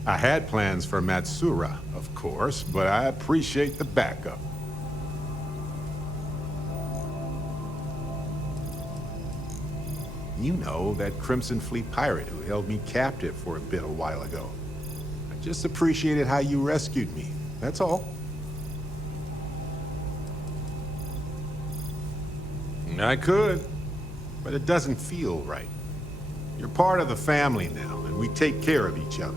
I had plans for Matsura, of course, but I appreciate the backup. You know, that Crimson Fleet pirate who held me captive for a bit a while ago. I just appreciated how you rescued me, that's all. I could, but it doesn't feel right. You're part of the family now, and we take care of each other.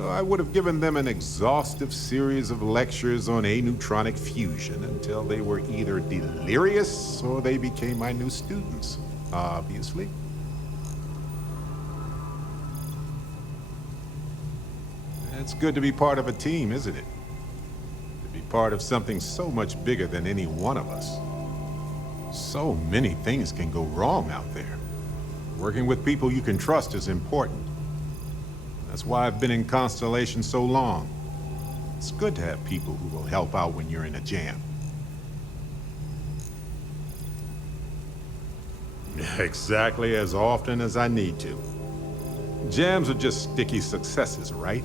I would have given them an exhaustive series of lectures on aneutronic fusion until they were either delirious or they became my new students, obviously. It's good to be part of a team, isn't it? To be part of something so much bigger than any one of us. So many things can go wrong out there. Working with people you can trust is important. That's why I've been in Constellation so long. It's good to have people who will help out when you're in a jam. Exactly as often as I need to. Jams are just sticky successes, right?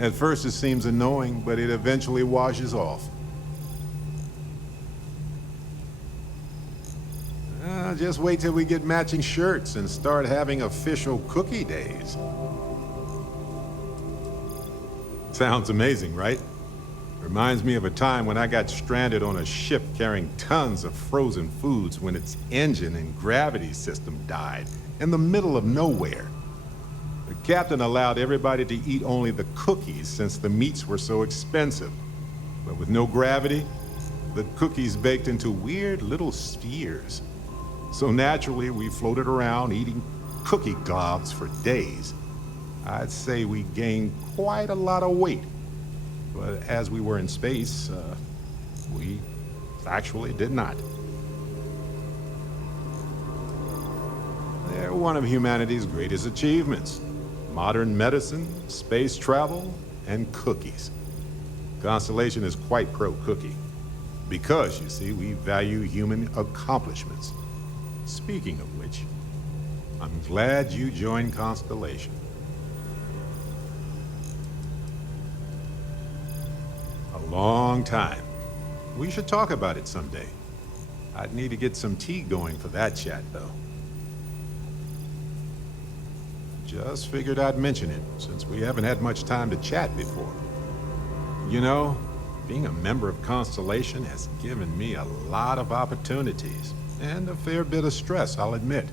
At first it seems annoying, but it eventually washes off. Just wait till we get matching shirts and start having official cookie days. Sounds amazing, right? Reminds me of a time when I got stranded on a ship carrying tons of frozen foods when its engine and gravity system died in the middle of nowhere. The captain allowed everybody to eat only the cookies since the meats were so expensive. But with no gravity, the cookies baked into weird little spheres. So naturally, we floated around eating cookie gobs for days. I'd say we gained quite a lot of weight. But as we were in space, we actually did not. They're one of humanity's greatest achievements. Modern medicine, space travel, and cookies. Constellation is quite pro-cookie. Because, you see, we value human accomplishments. Speaking of which, I'm glad you joined Constellation. A long time. We should talk about it someday. I'd need to get some tea going for that chat, though. Just figured I'd mention it, since we haven't had much time to chat before. You know, being a member of Constellation has given me a lot of opportunities, and a fair bit of stress, I'll admit.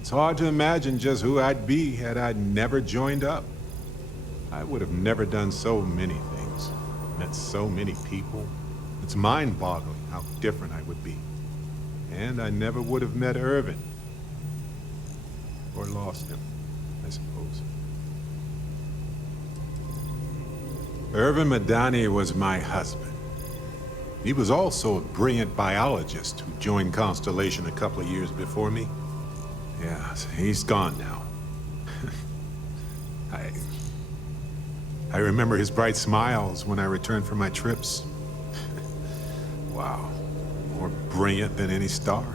It's hard to imagine just who I'd be had I never joined up. I would have never done so many things, met so many people. It's mind-boggling how different I would be. And I never would have met Irvin. Or lost him, I suppose. Irvin Madani was my husband. He was also a brilliant biologist who joined Constellation a couple of years before me. Yeah, he's gone now. I remember his bright smiles when I returned from my trips. Wow, more brilliant than any star.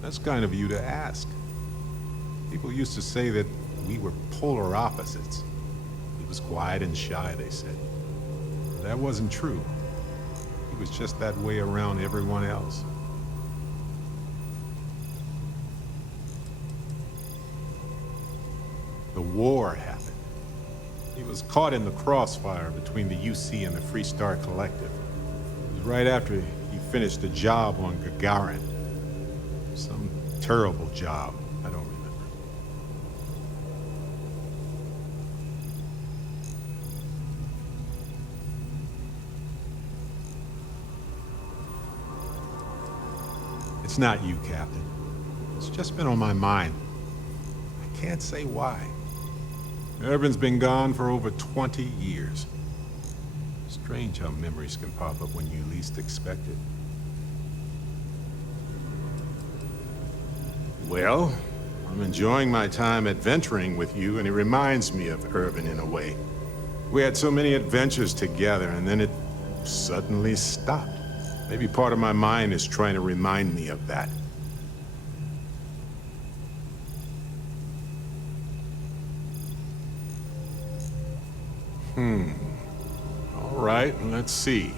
That's kind of you to ask. People used to say that we were polar opposites. He was quiet and shy, they said. But that wasn't true. He was just that way around everyone else. The war happened. He was caught in the crossfire between the UC and the Free Star Collective. It was right after he finished a job on Gagarin. Some terrible job. I don't remember. It's not you, Captain. It's just been on my mind. I can't say why. Urban's been gone for over 20 years. Strange how memories can pop up when you least expect it. Well, I'm enjoying my time adventuring with you, and it reminds me of Urban in a way. We had so many adventures together, and then it suddenly stopped. Maybe part of my mind is trying to remind me of that. All right, let's see.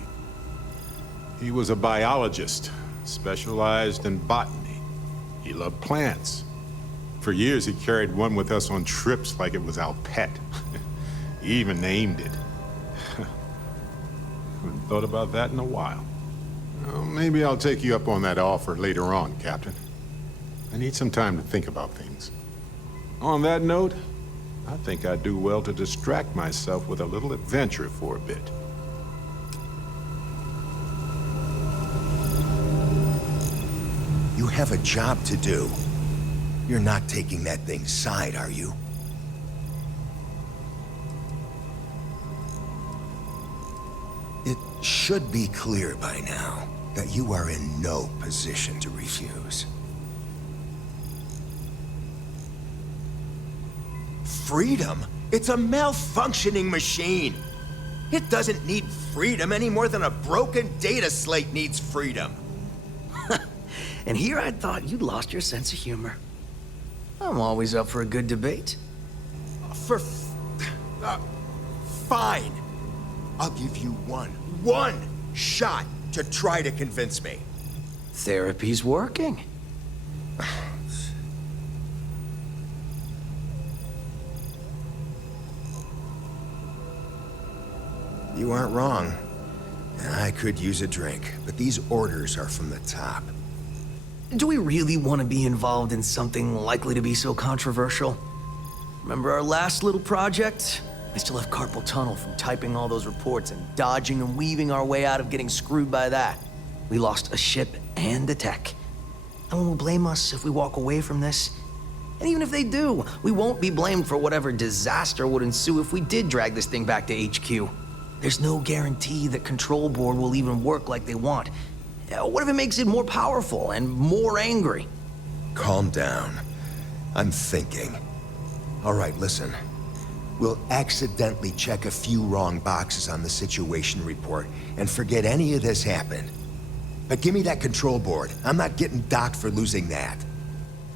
He was a biologist, specialized in botany. He loved plants. For years, he carried one with us on trips like it was our pet. He even named it. Haven't thought about that in a while. Well, maybe I'll take you up on that offer later on, Captain. I need some time to think about things. On that note, I think I'd do well to distract myself with a little adventure for a bit. You have a job to do. You're not taking that thing's side, are you? It should be clear by now that you are in no position to refuse. Freedom? It's a malfunctioning machine. It doesn't need freedom any more than a broken data slate needs freedom. And here I thought you'd lost your sense of humor. I'm always up for a good debate. Fine. I'll give you one shot to try to convince me. Therapy's working. You aren't wrong. I could use a drink, but these orders are from the top. Do we really want to be involved in something likely to be so controversial? Remember our last little project? I still have carpal tunnel from typing all those reports and dodging and weaving our way out of getting screwed by that. We lost a ship and a tech. No one will blame us if we walk away from this. And even if they do, we won't be blamed for whatever disaster would ensue if we did drag this thing back to HQ. There's no guarantee that Control Board will even work like they want. What if it makes it more powerful and more angry? Calm down. I'm thinking. All right, listen. We'll accidentally check a few wrong boxes on the situation report and forget any of this happened. But give me that control board. I'm not getting docked for losing that.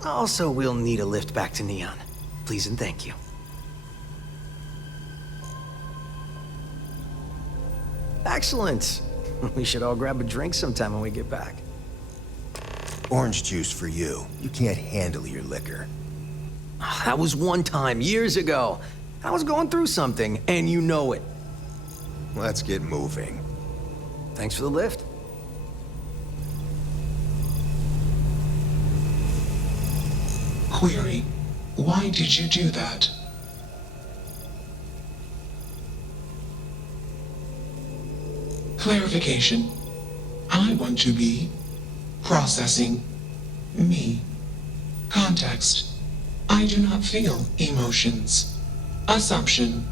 Also, we'll need a lift back to Neon. Please and thank you. Excellent. We should all grab a drink sometime when we get back. Orange juice for you. You can't handle your liquor. That was one time, years ago. I was going through something, and you know it. Let's get moving. Thanks for the lift. Query: why did you do that? Clarification: I want to be processing me. Context: I do not feel emotions. Assumption: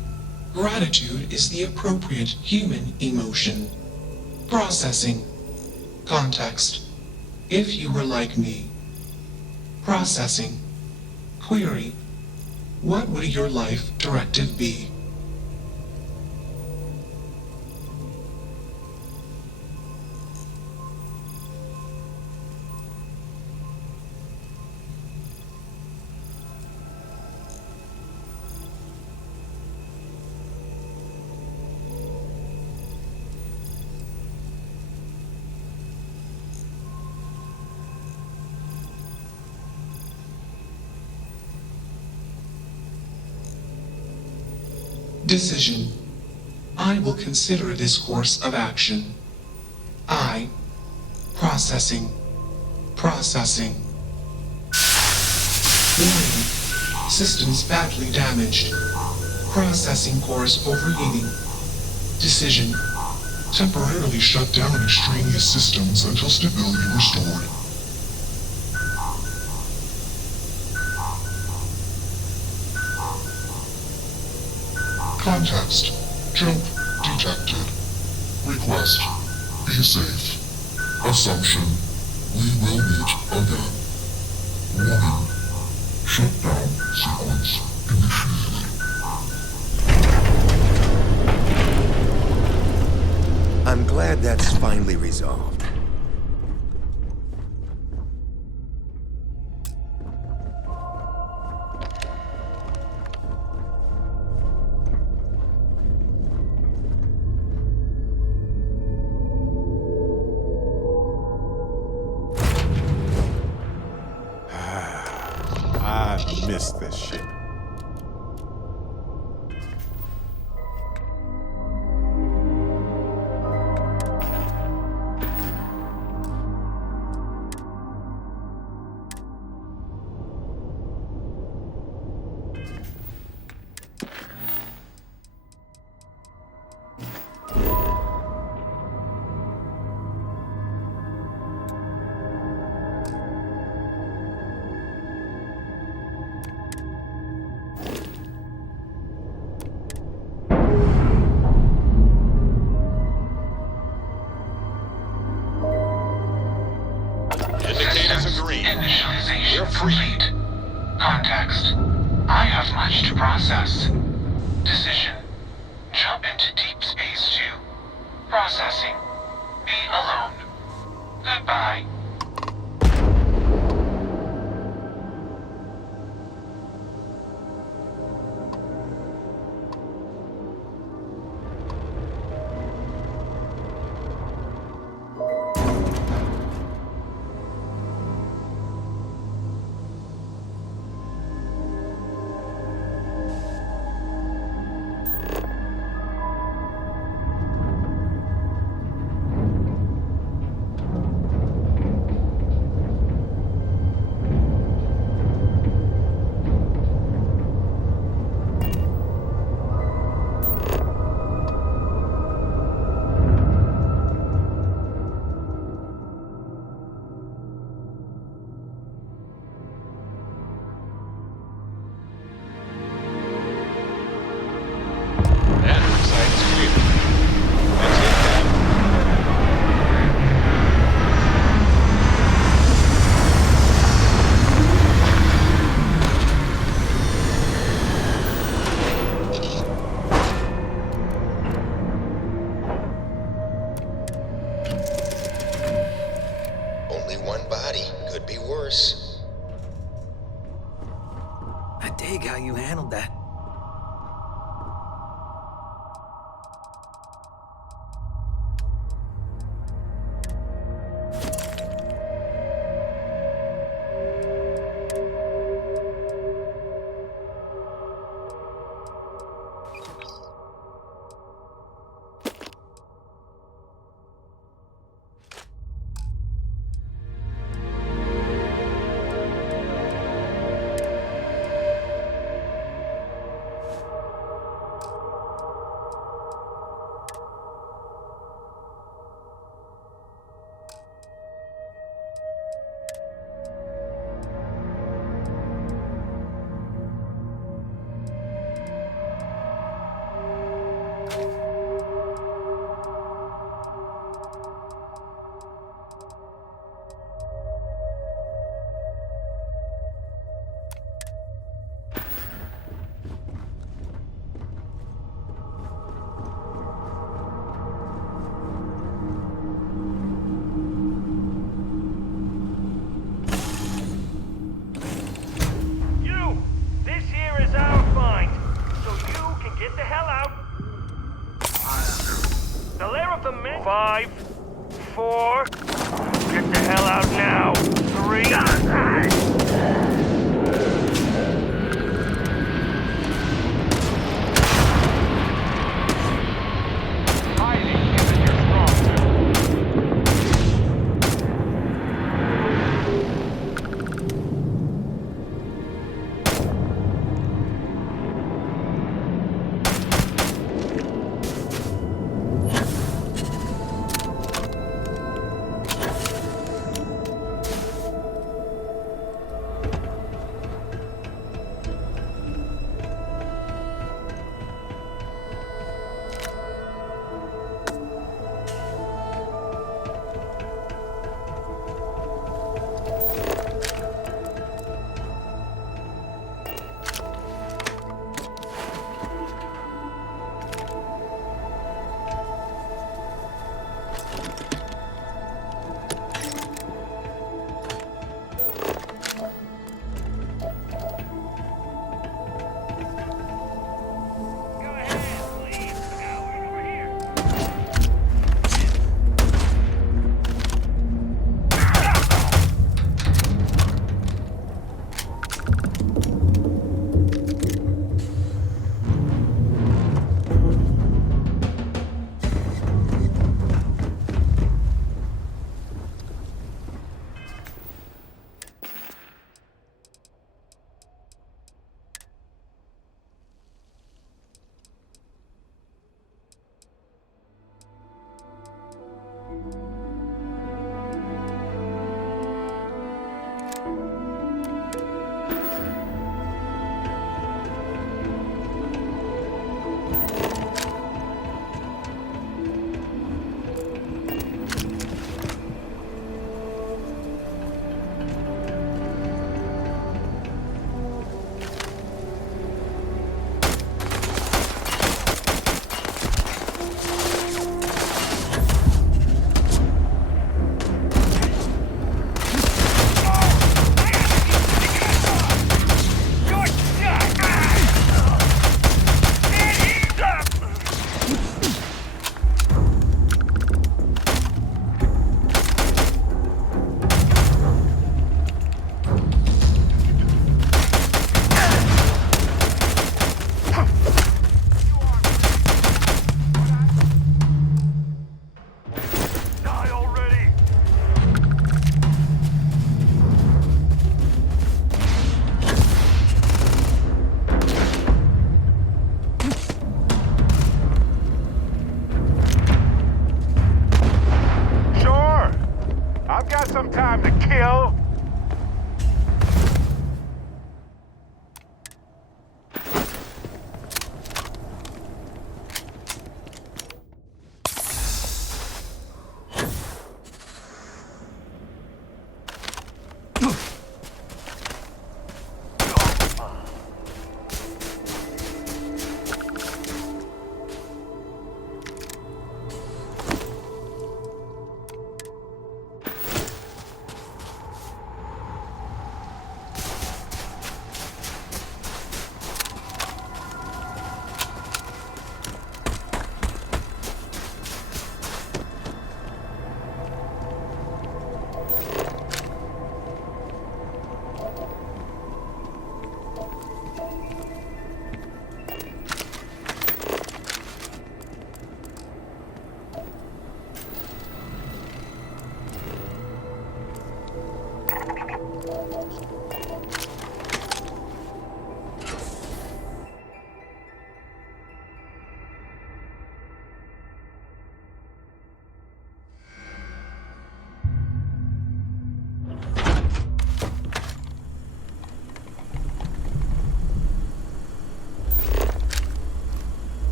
gratitude is the appropriate human emotion. Processing. Context: if you were like me. Processing. Query: what would your life directive be? Decision. I will consider this course of action. Processing. Processing. Warning. Systems badly damaged. Processing cores overheating. Decision. Temporarily shut down extraneous systems until stability restored. Context. Jump detected. Request. Be safe. Assumption. We will meet again. Warning. Shutdown sequence initiated. I'm glad that's finally resolved. I missed this ship. Indicators agree. Initialization You're free. complete. Context. I have much to process. Decision. Jump into deep space 2. Processing. Be alone. Goodbye. Only one body. Could be worse. I dig how you handled that. The 5, 4, get the hell out now. 3.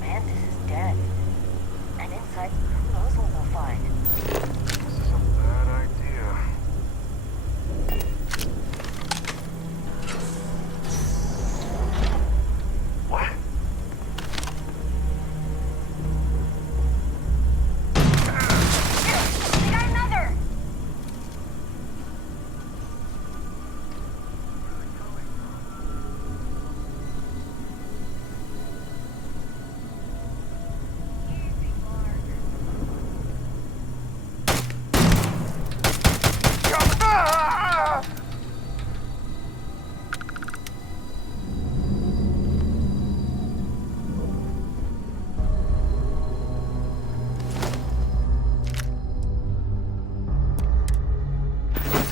Mantis is dead. And inside, who knows what we'll find. This is a bad idea. What? We got another!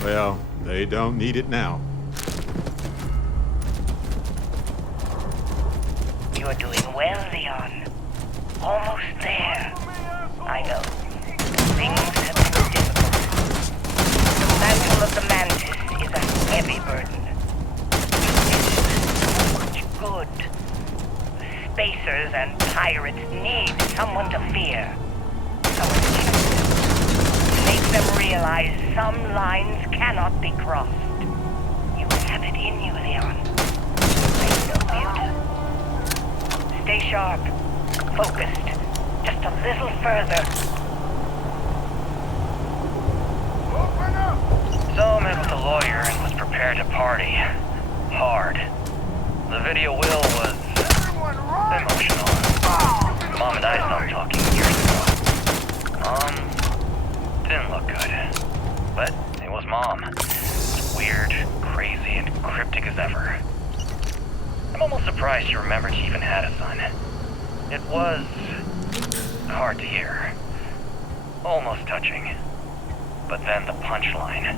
Well, they don't need it now. You're doing well, Leon. Almost there. I know. Things have been difficult. The mantle of the Mantis is a heavy burden. You did so much good. The spacers and pirates need someone to fear. Someone to trust. Make them realize some lines cannot be crossed. You have it in you, Leon. Make no mute. Stay sharp. Focused. Just a little further. So I met with a lawyer and was prepared to party. Hard. The video will was emotional. Mom and I stopped talking years ago. Didn't look good. But it was Mom. Weird, crazy, and cryptic as ever. I'm almost surprised she remembered she even had a son. It was hard to hear. Almost touching. But then the punchline.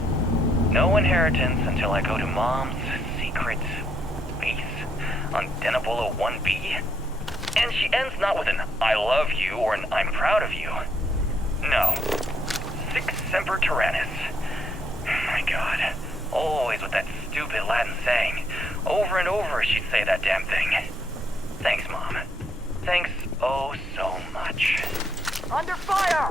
No inheritance until I go to Mom's secret base on Denabolo 1B. And she ends not with an I love you or an I'm proud of you. No. Sic semper tyrannis. My God. Always with that stupid Latin saying. Over and over she'd say that damn thing. Thanks, Mom. Thanks oh so much. Under fire!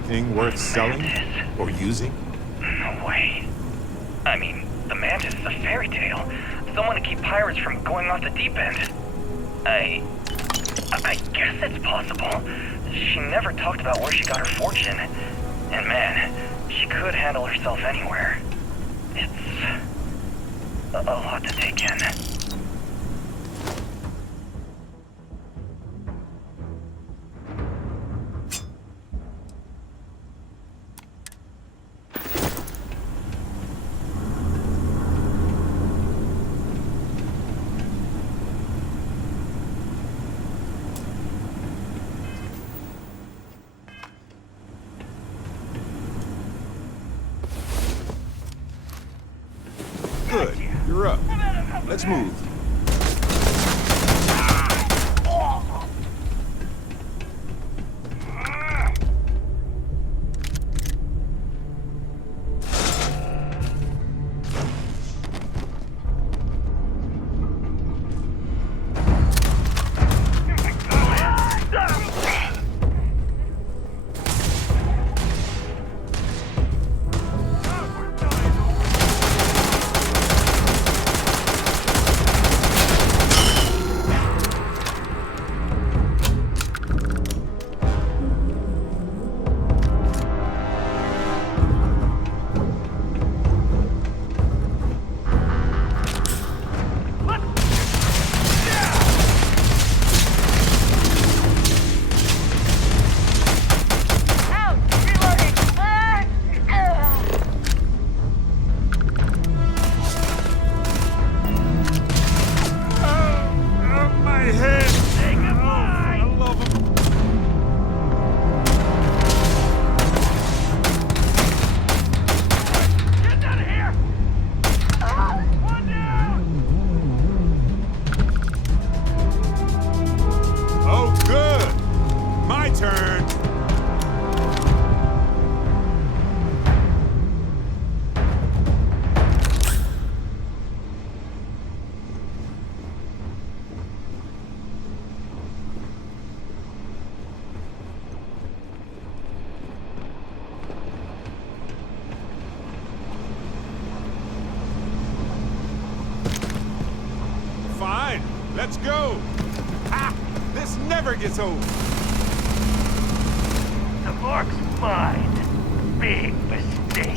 anything worth selling or using? No way. I mean, the Mantis is a fairy tale. Someone to keep pirates from going off the deep end. I guess it's possible. She never talked about where she got her fortune. And man, she could handle herself anywhere. It's a lot to take in. Good. You're up. Let's move. Fine, let's go. Ha! This never gets old. The mark's mine. Big mistake.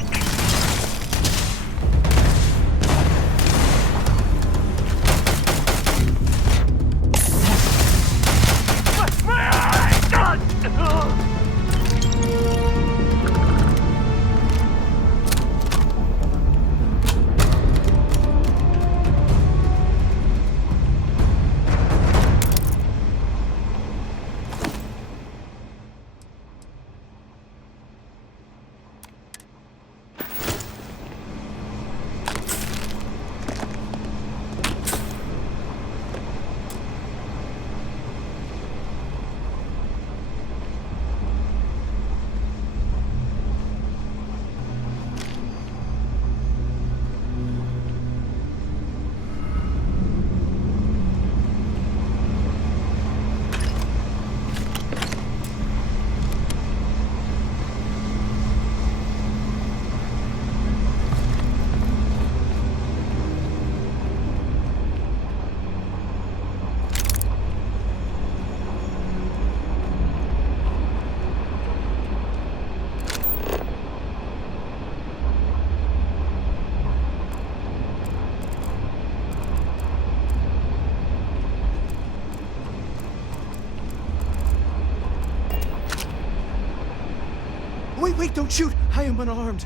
Wait, don't shoot! I am unarmed.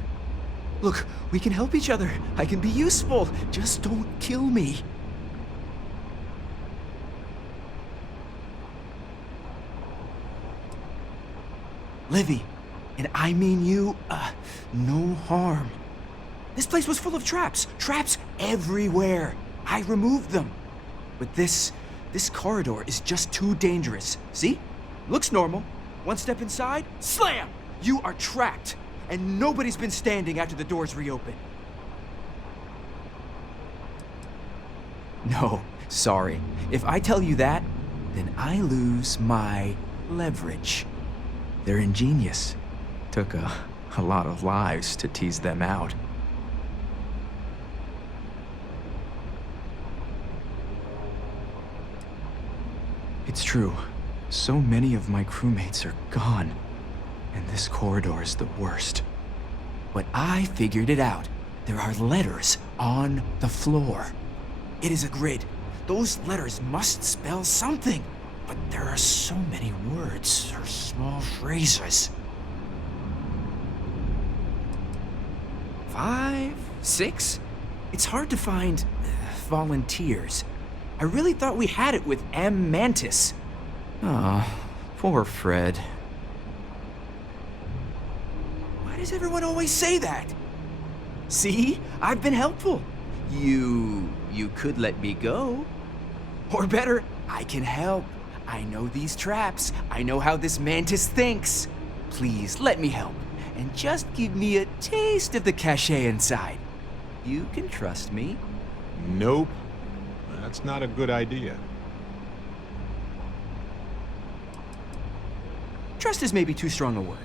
Look, we can help each other. I can be useful. Just don't kill me. Livy, and I mean you, no harm. This place was full of traps. Traps everywhere. I removed them. But this corridor is just too dangerous. See? Looks normal. One step inside, slam! You are trapped, and nobody's been standing after the doors reopen. No, sorry. If I tell you that, then I lose my leverage. They're ingenious. Took a lot of lives to tease them out. It's true. So many of my crewmates are gone, and this corridor is the worst. But I figured it out. There are letters on the floor. It is a grid. Those letters must spell something. But there are so many words or small phrases. 5, 6? It's hard to find volunteers. I really thought we had it with Mantis. Aw, poor Fred. Why does everyone always say that? See? I've been helpful. You could let me go. Or better, I can help. I know these traps. I know how this Mantis thinks. Please, let me help. And just give me a taste of the cachet inside. You can trust me. Nope. That's not a good idea. Trust is maybe too strong a word.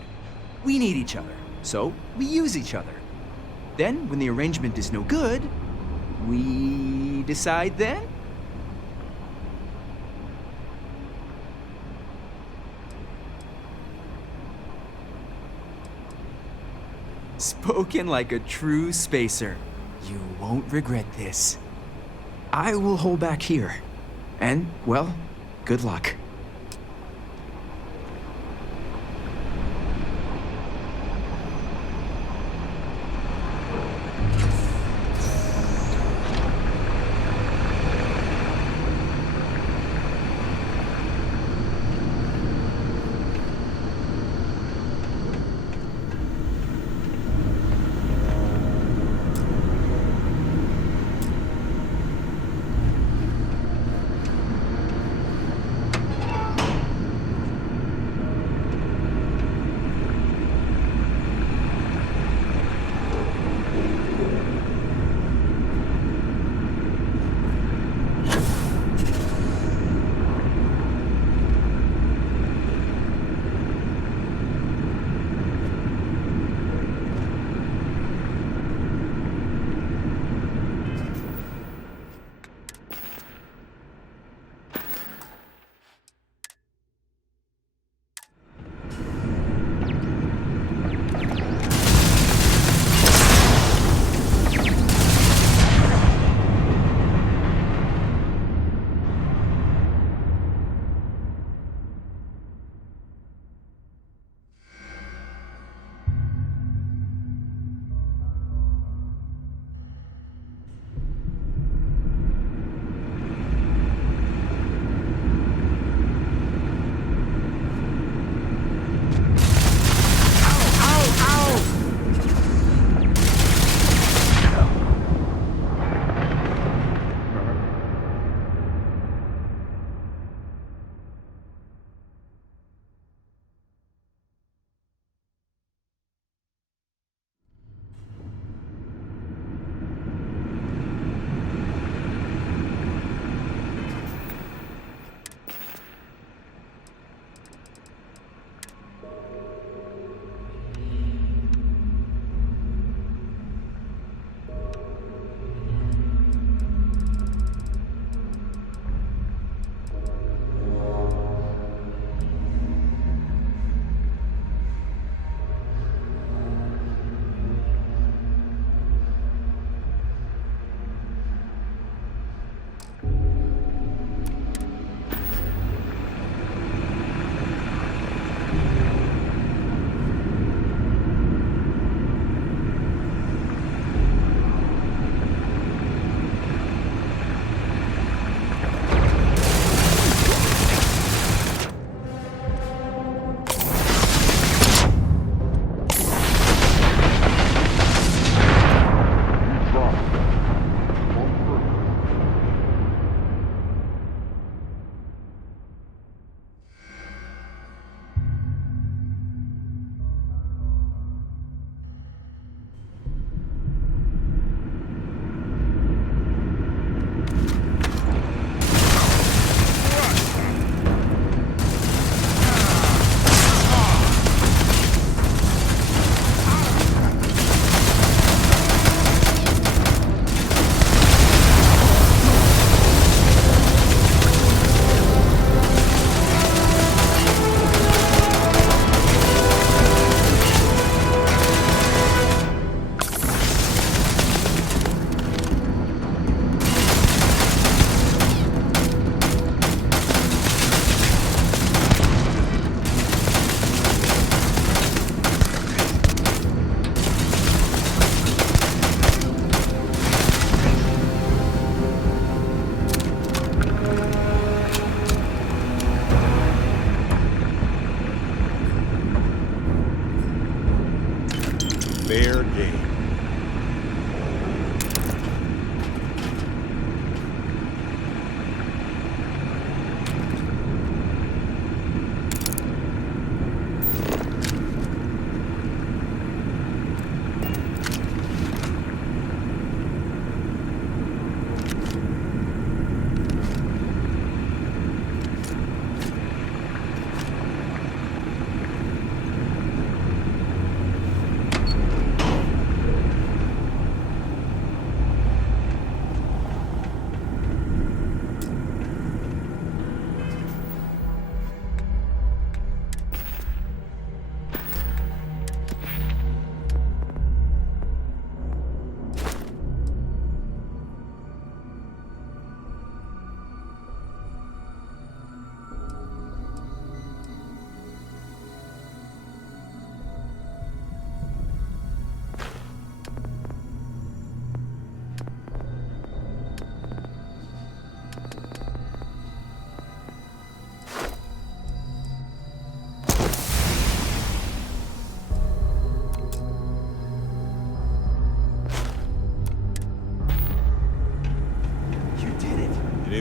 We need each other, so we use each other. Then, when the arrangement is no good, we decide then? Spoken like a true spacer. You won't regret this. I will hold back here. And, well, good luck.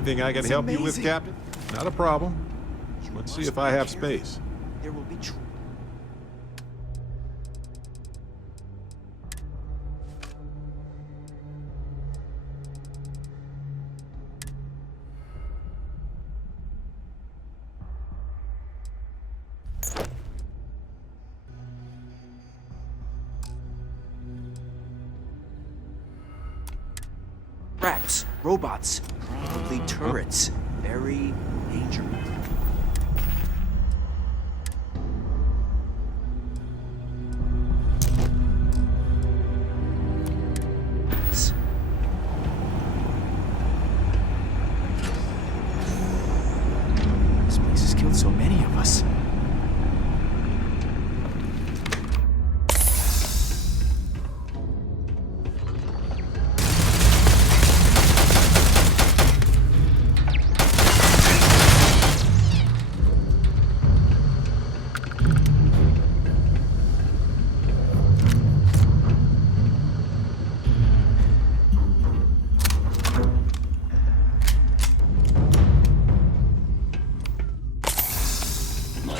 Anything I can help you with, Captain? Not a problem. Let's see if I have space. There will be traps, robots, probably turrets. Very dangerous. This place has killed so many of us.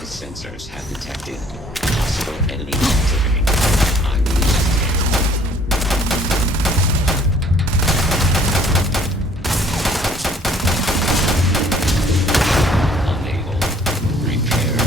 Sensors have detected possible enemy activity. I'm unable to repair.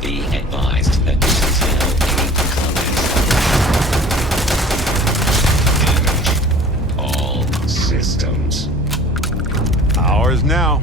Be advised that this is now a combat. Damage all systems. Ours now.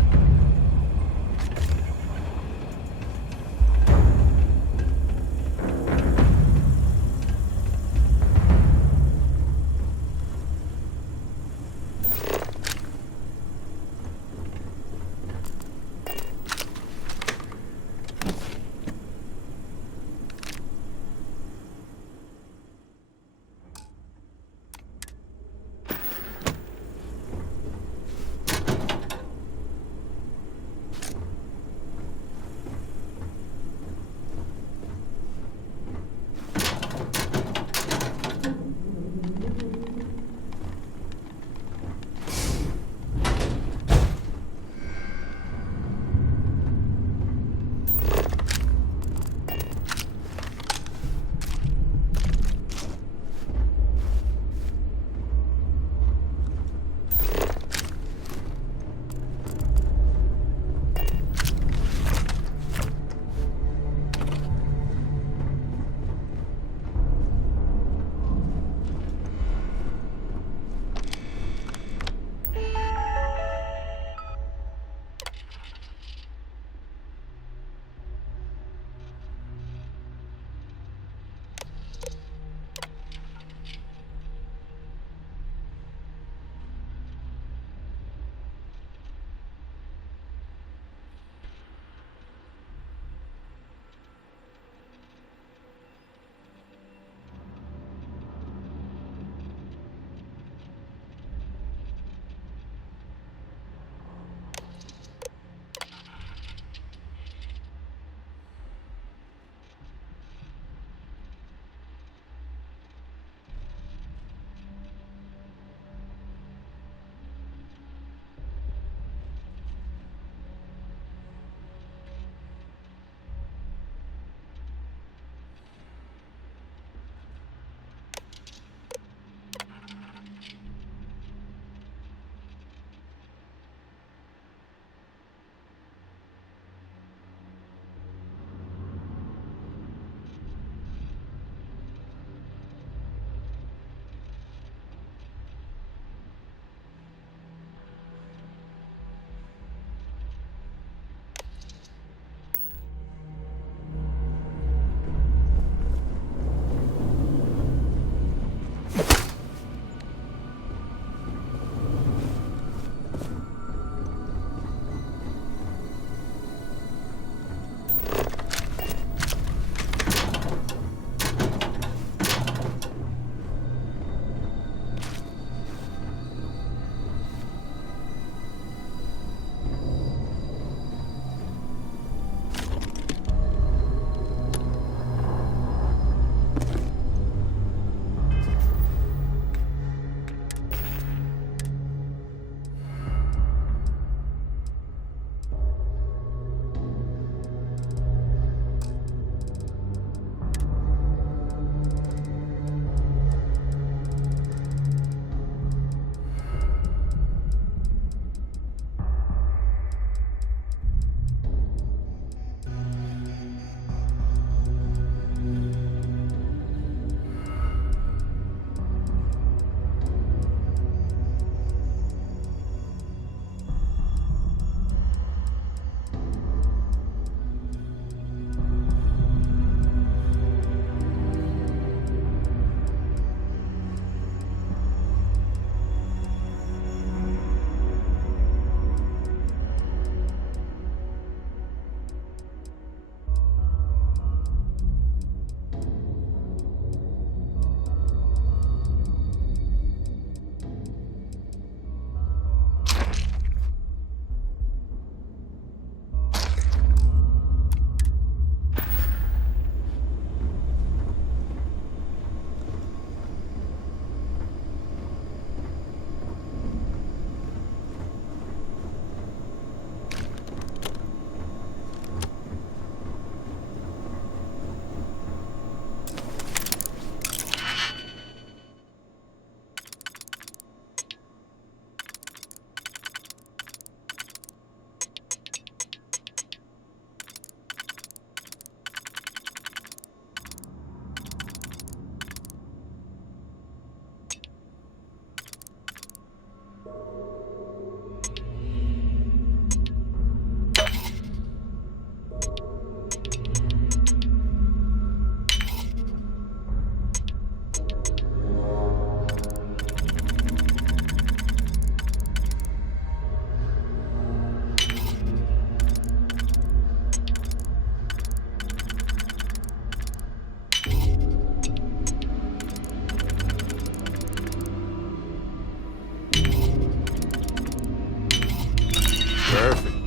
Perfect.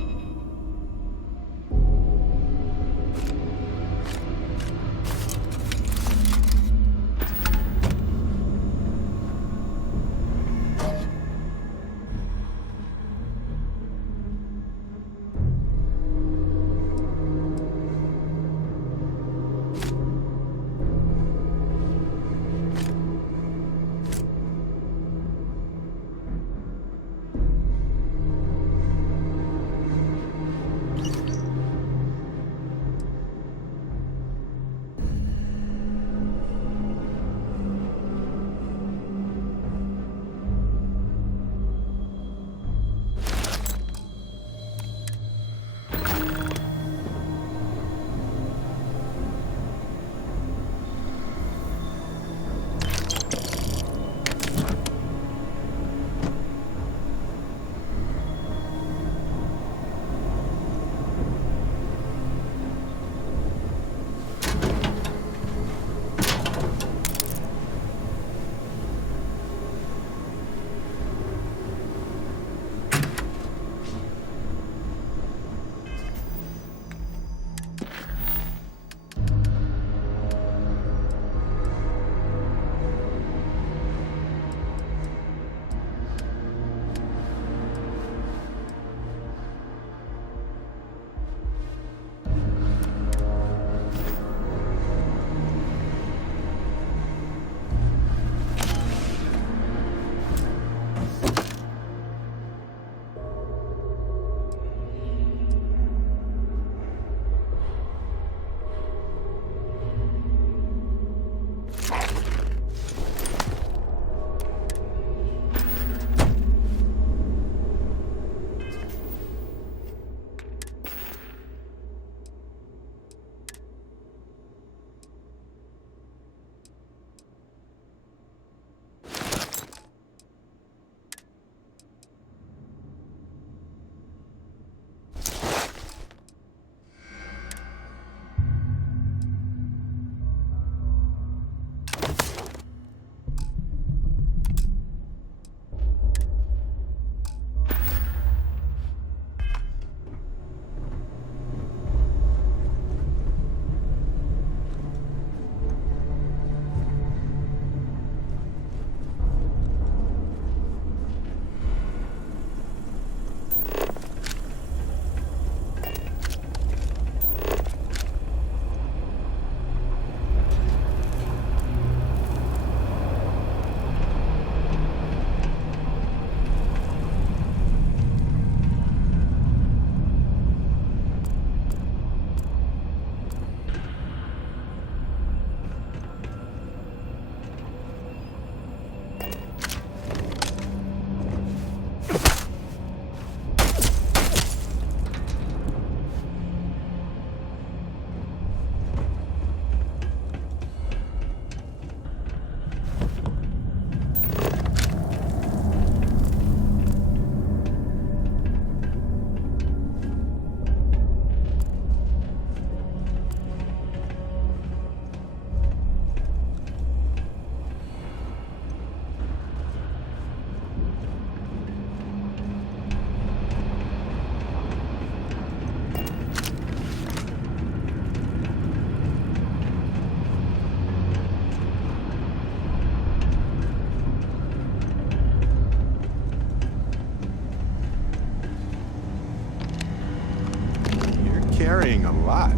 Carrying a lot.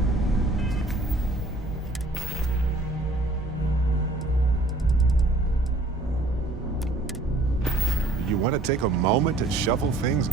You want to take a moment to shuffle things?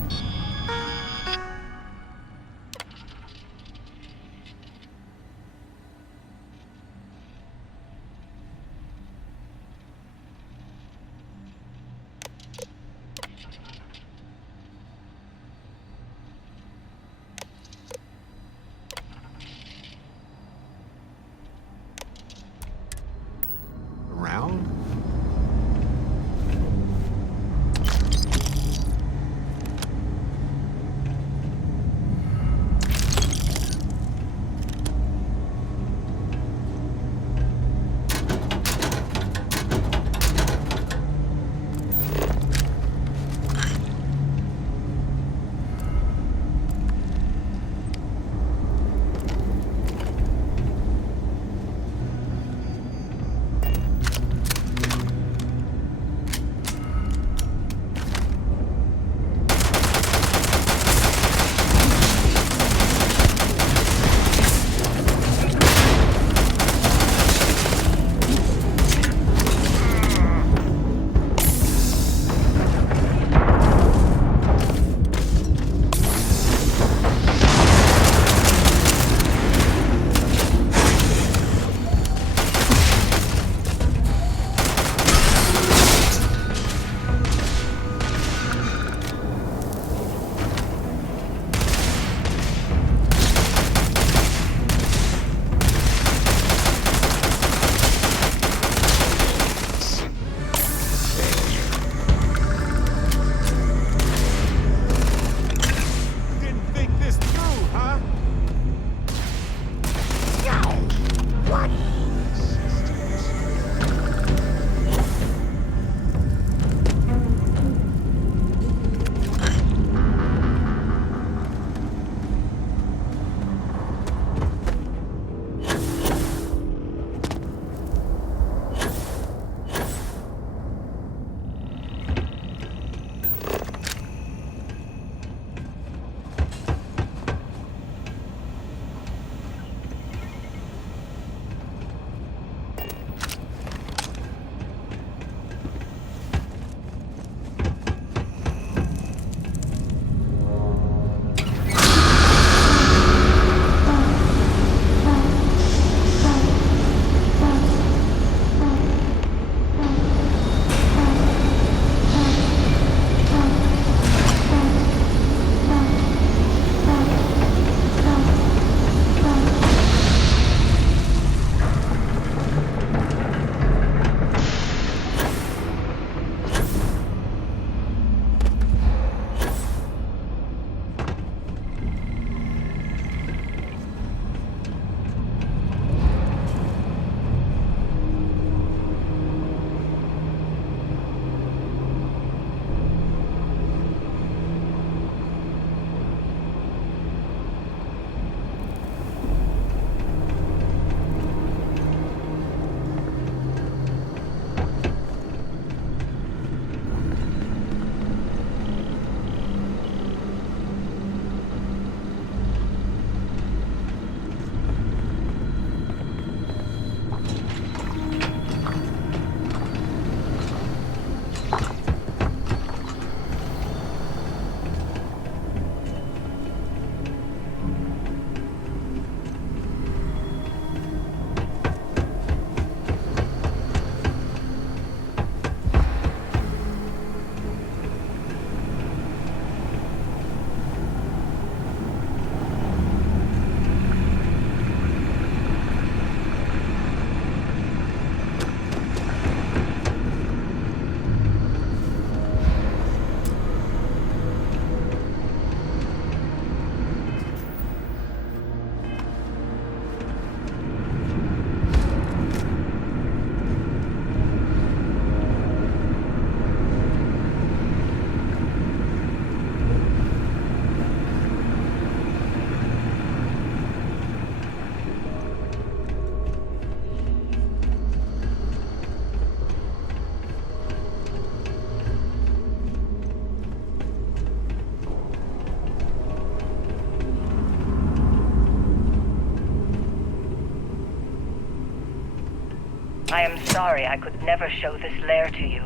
I am sorry I could never show this lair to you.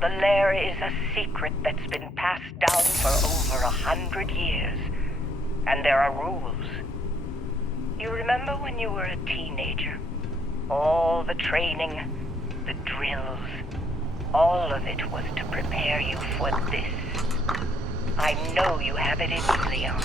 The lair is a secret that's been passed down for over 100 years. And there are rules. You remember when you were a teenager? All the training, the drills, all of it was to prepare you for this. I know you have it in you, Leon.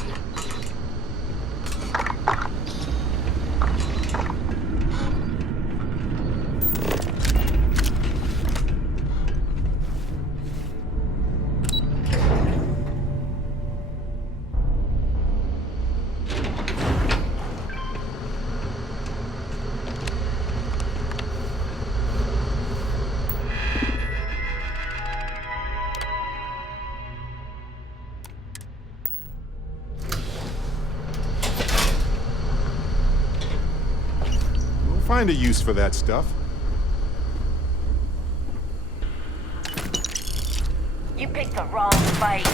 Find a use for that stuff. You picked the wrong fight.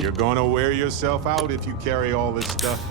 You're gonna wear yourself out if you carry all this stuff.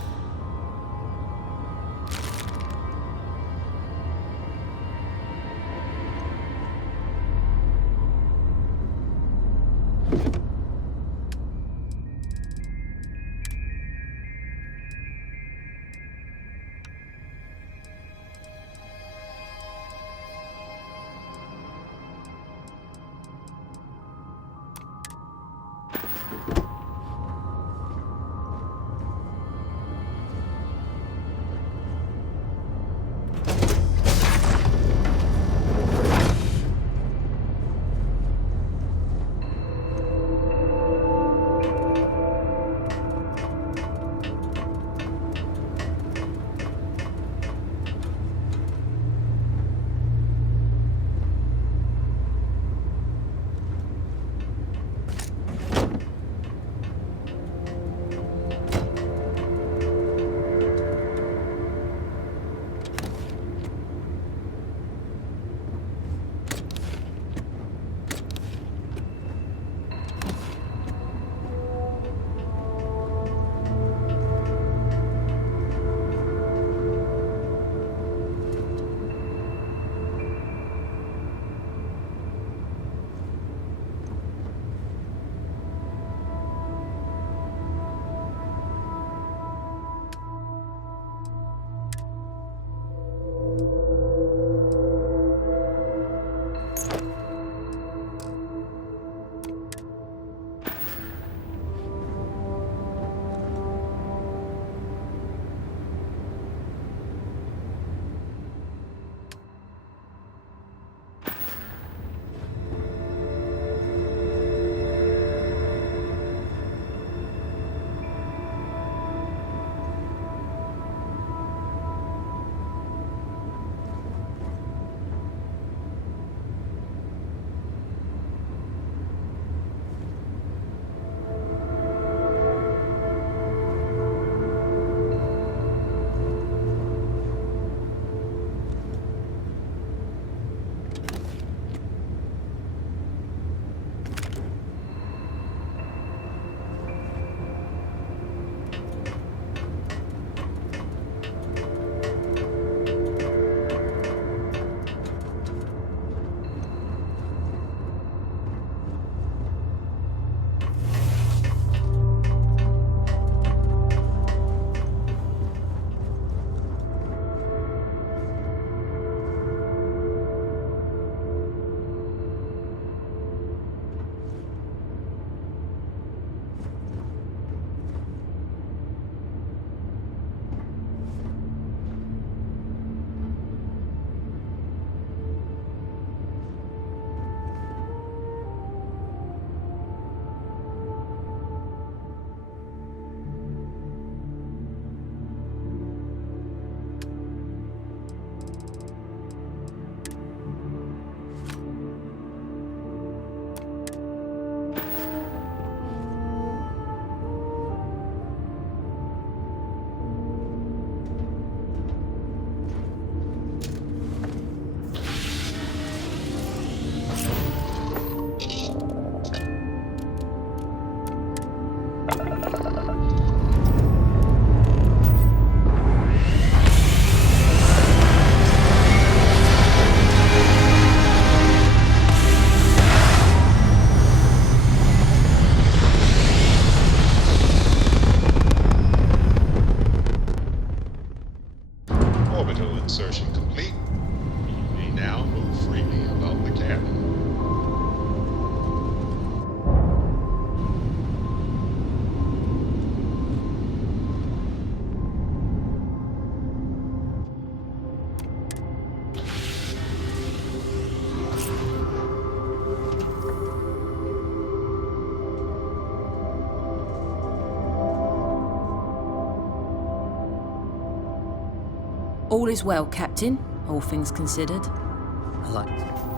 All is well, Captain, all things considered. I like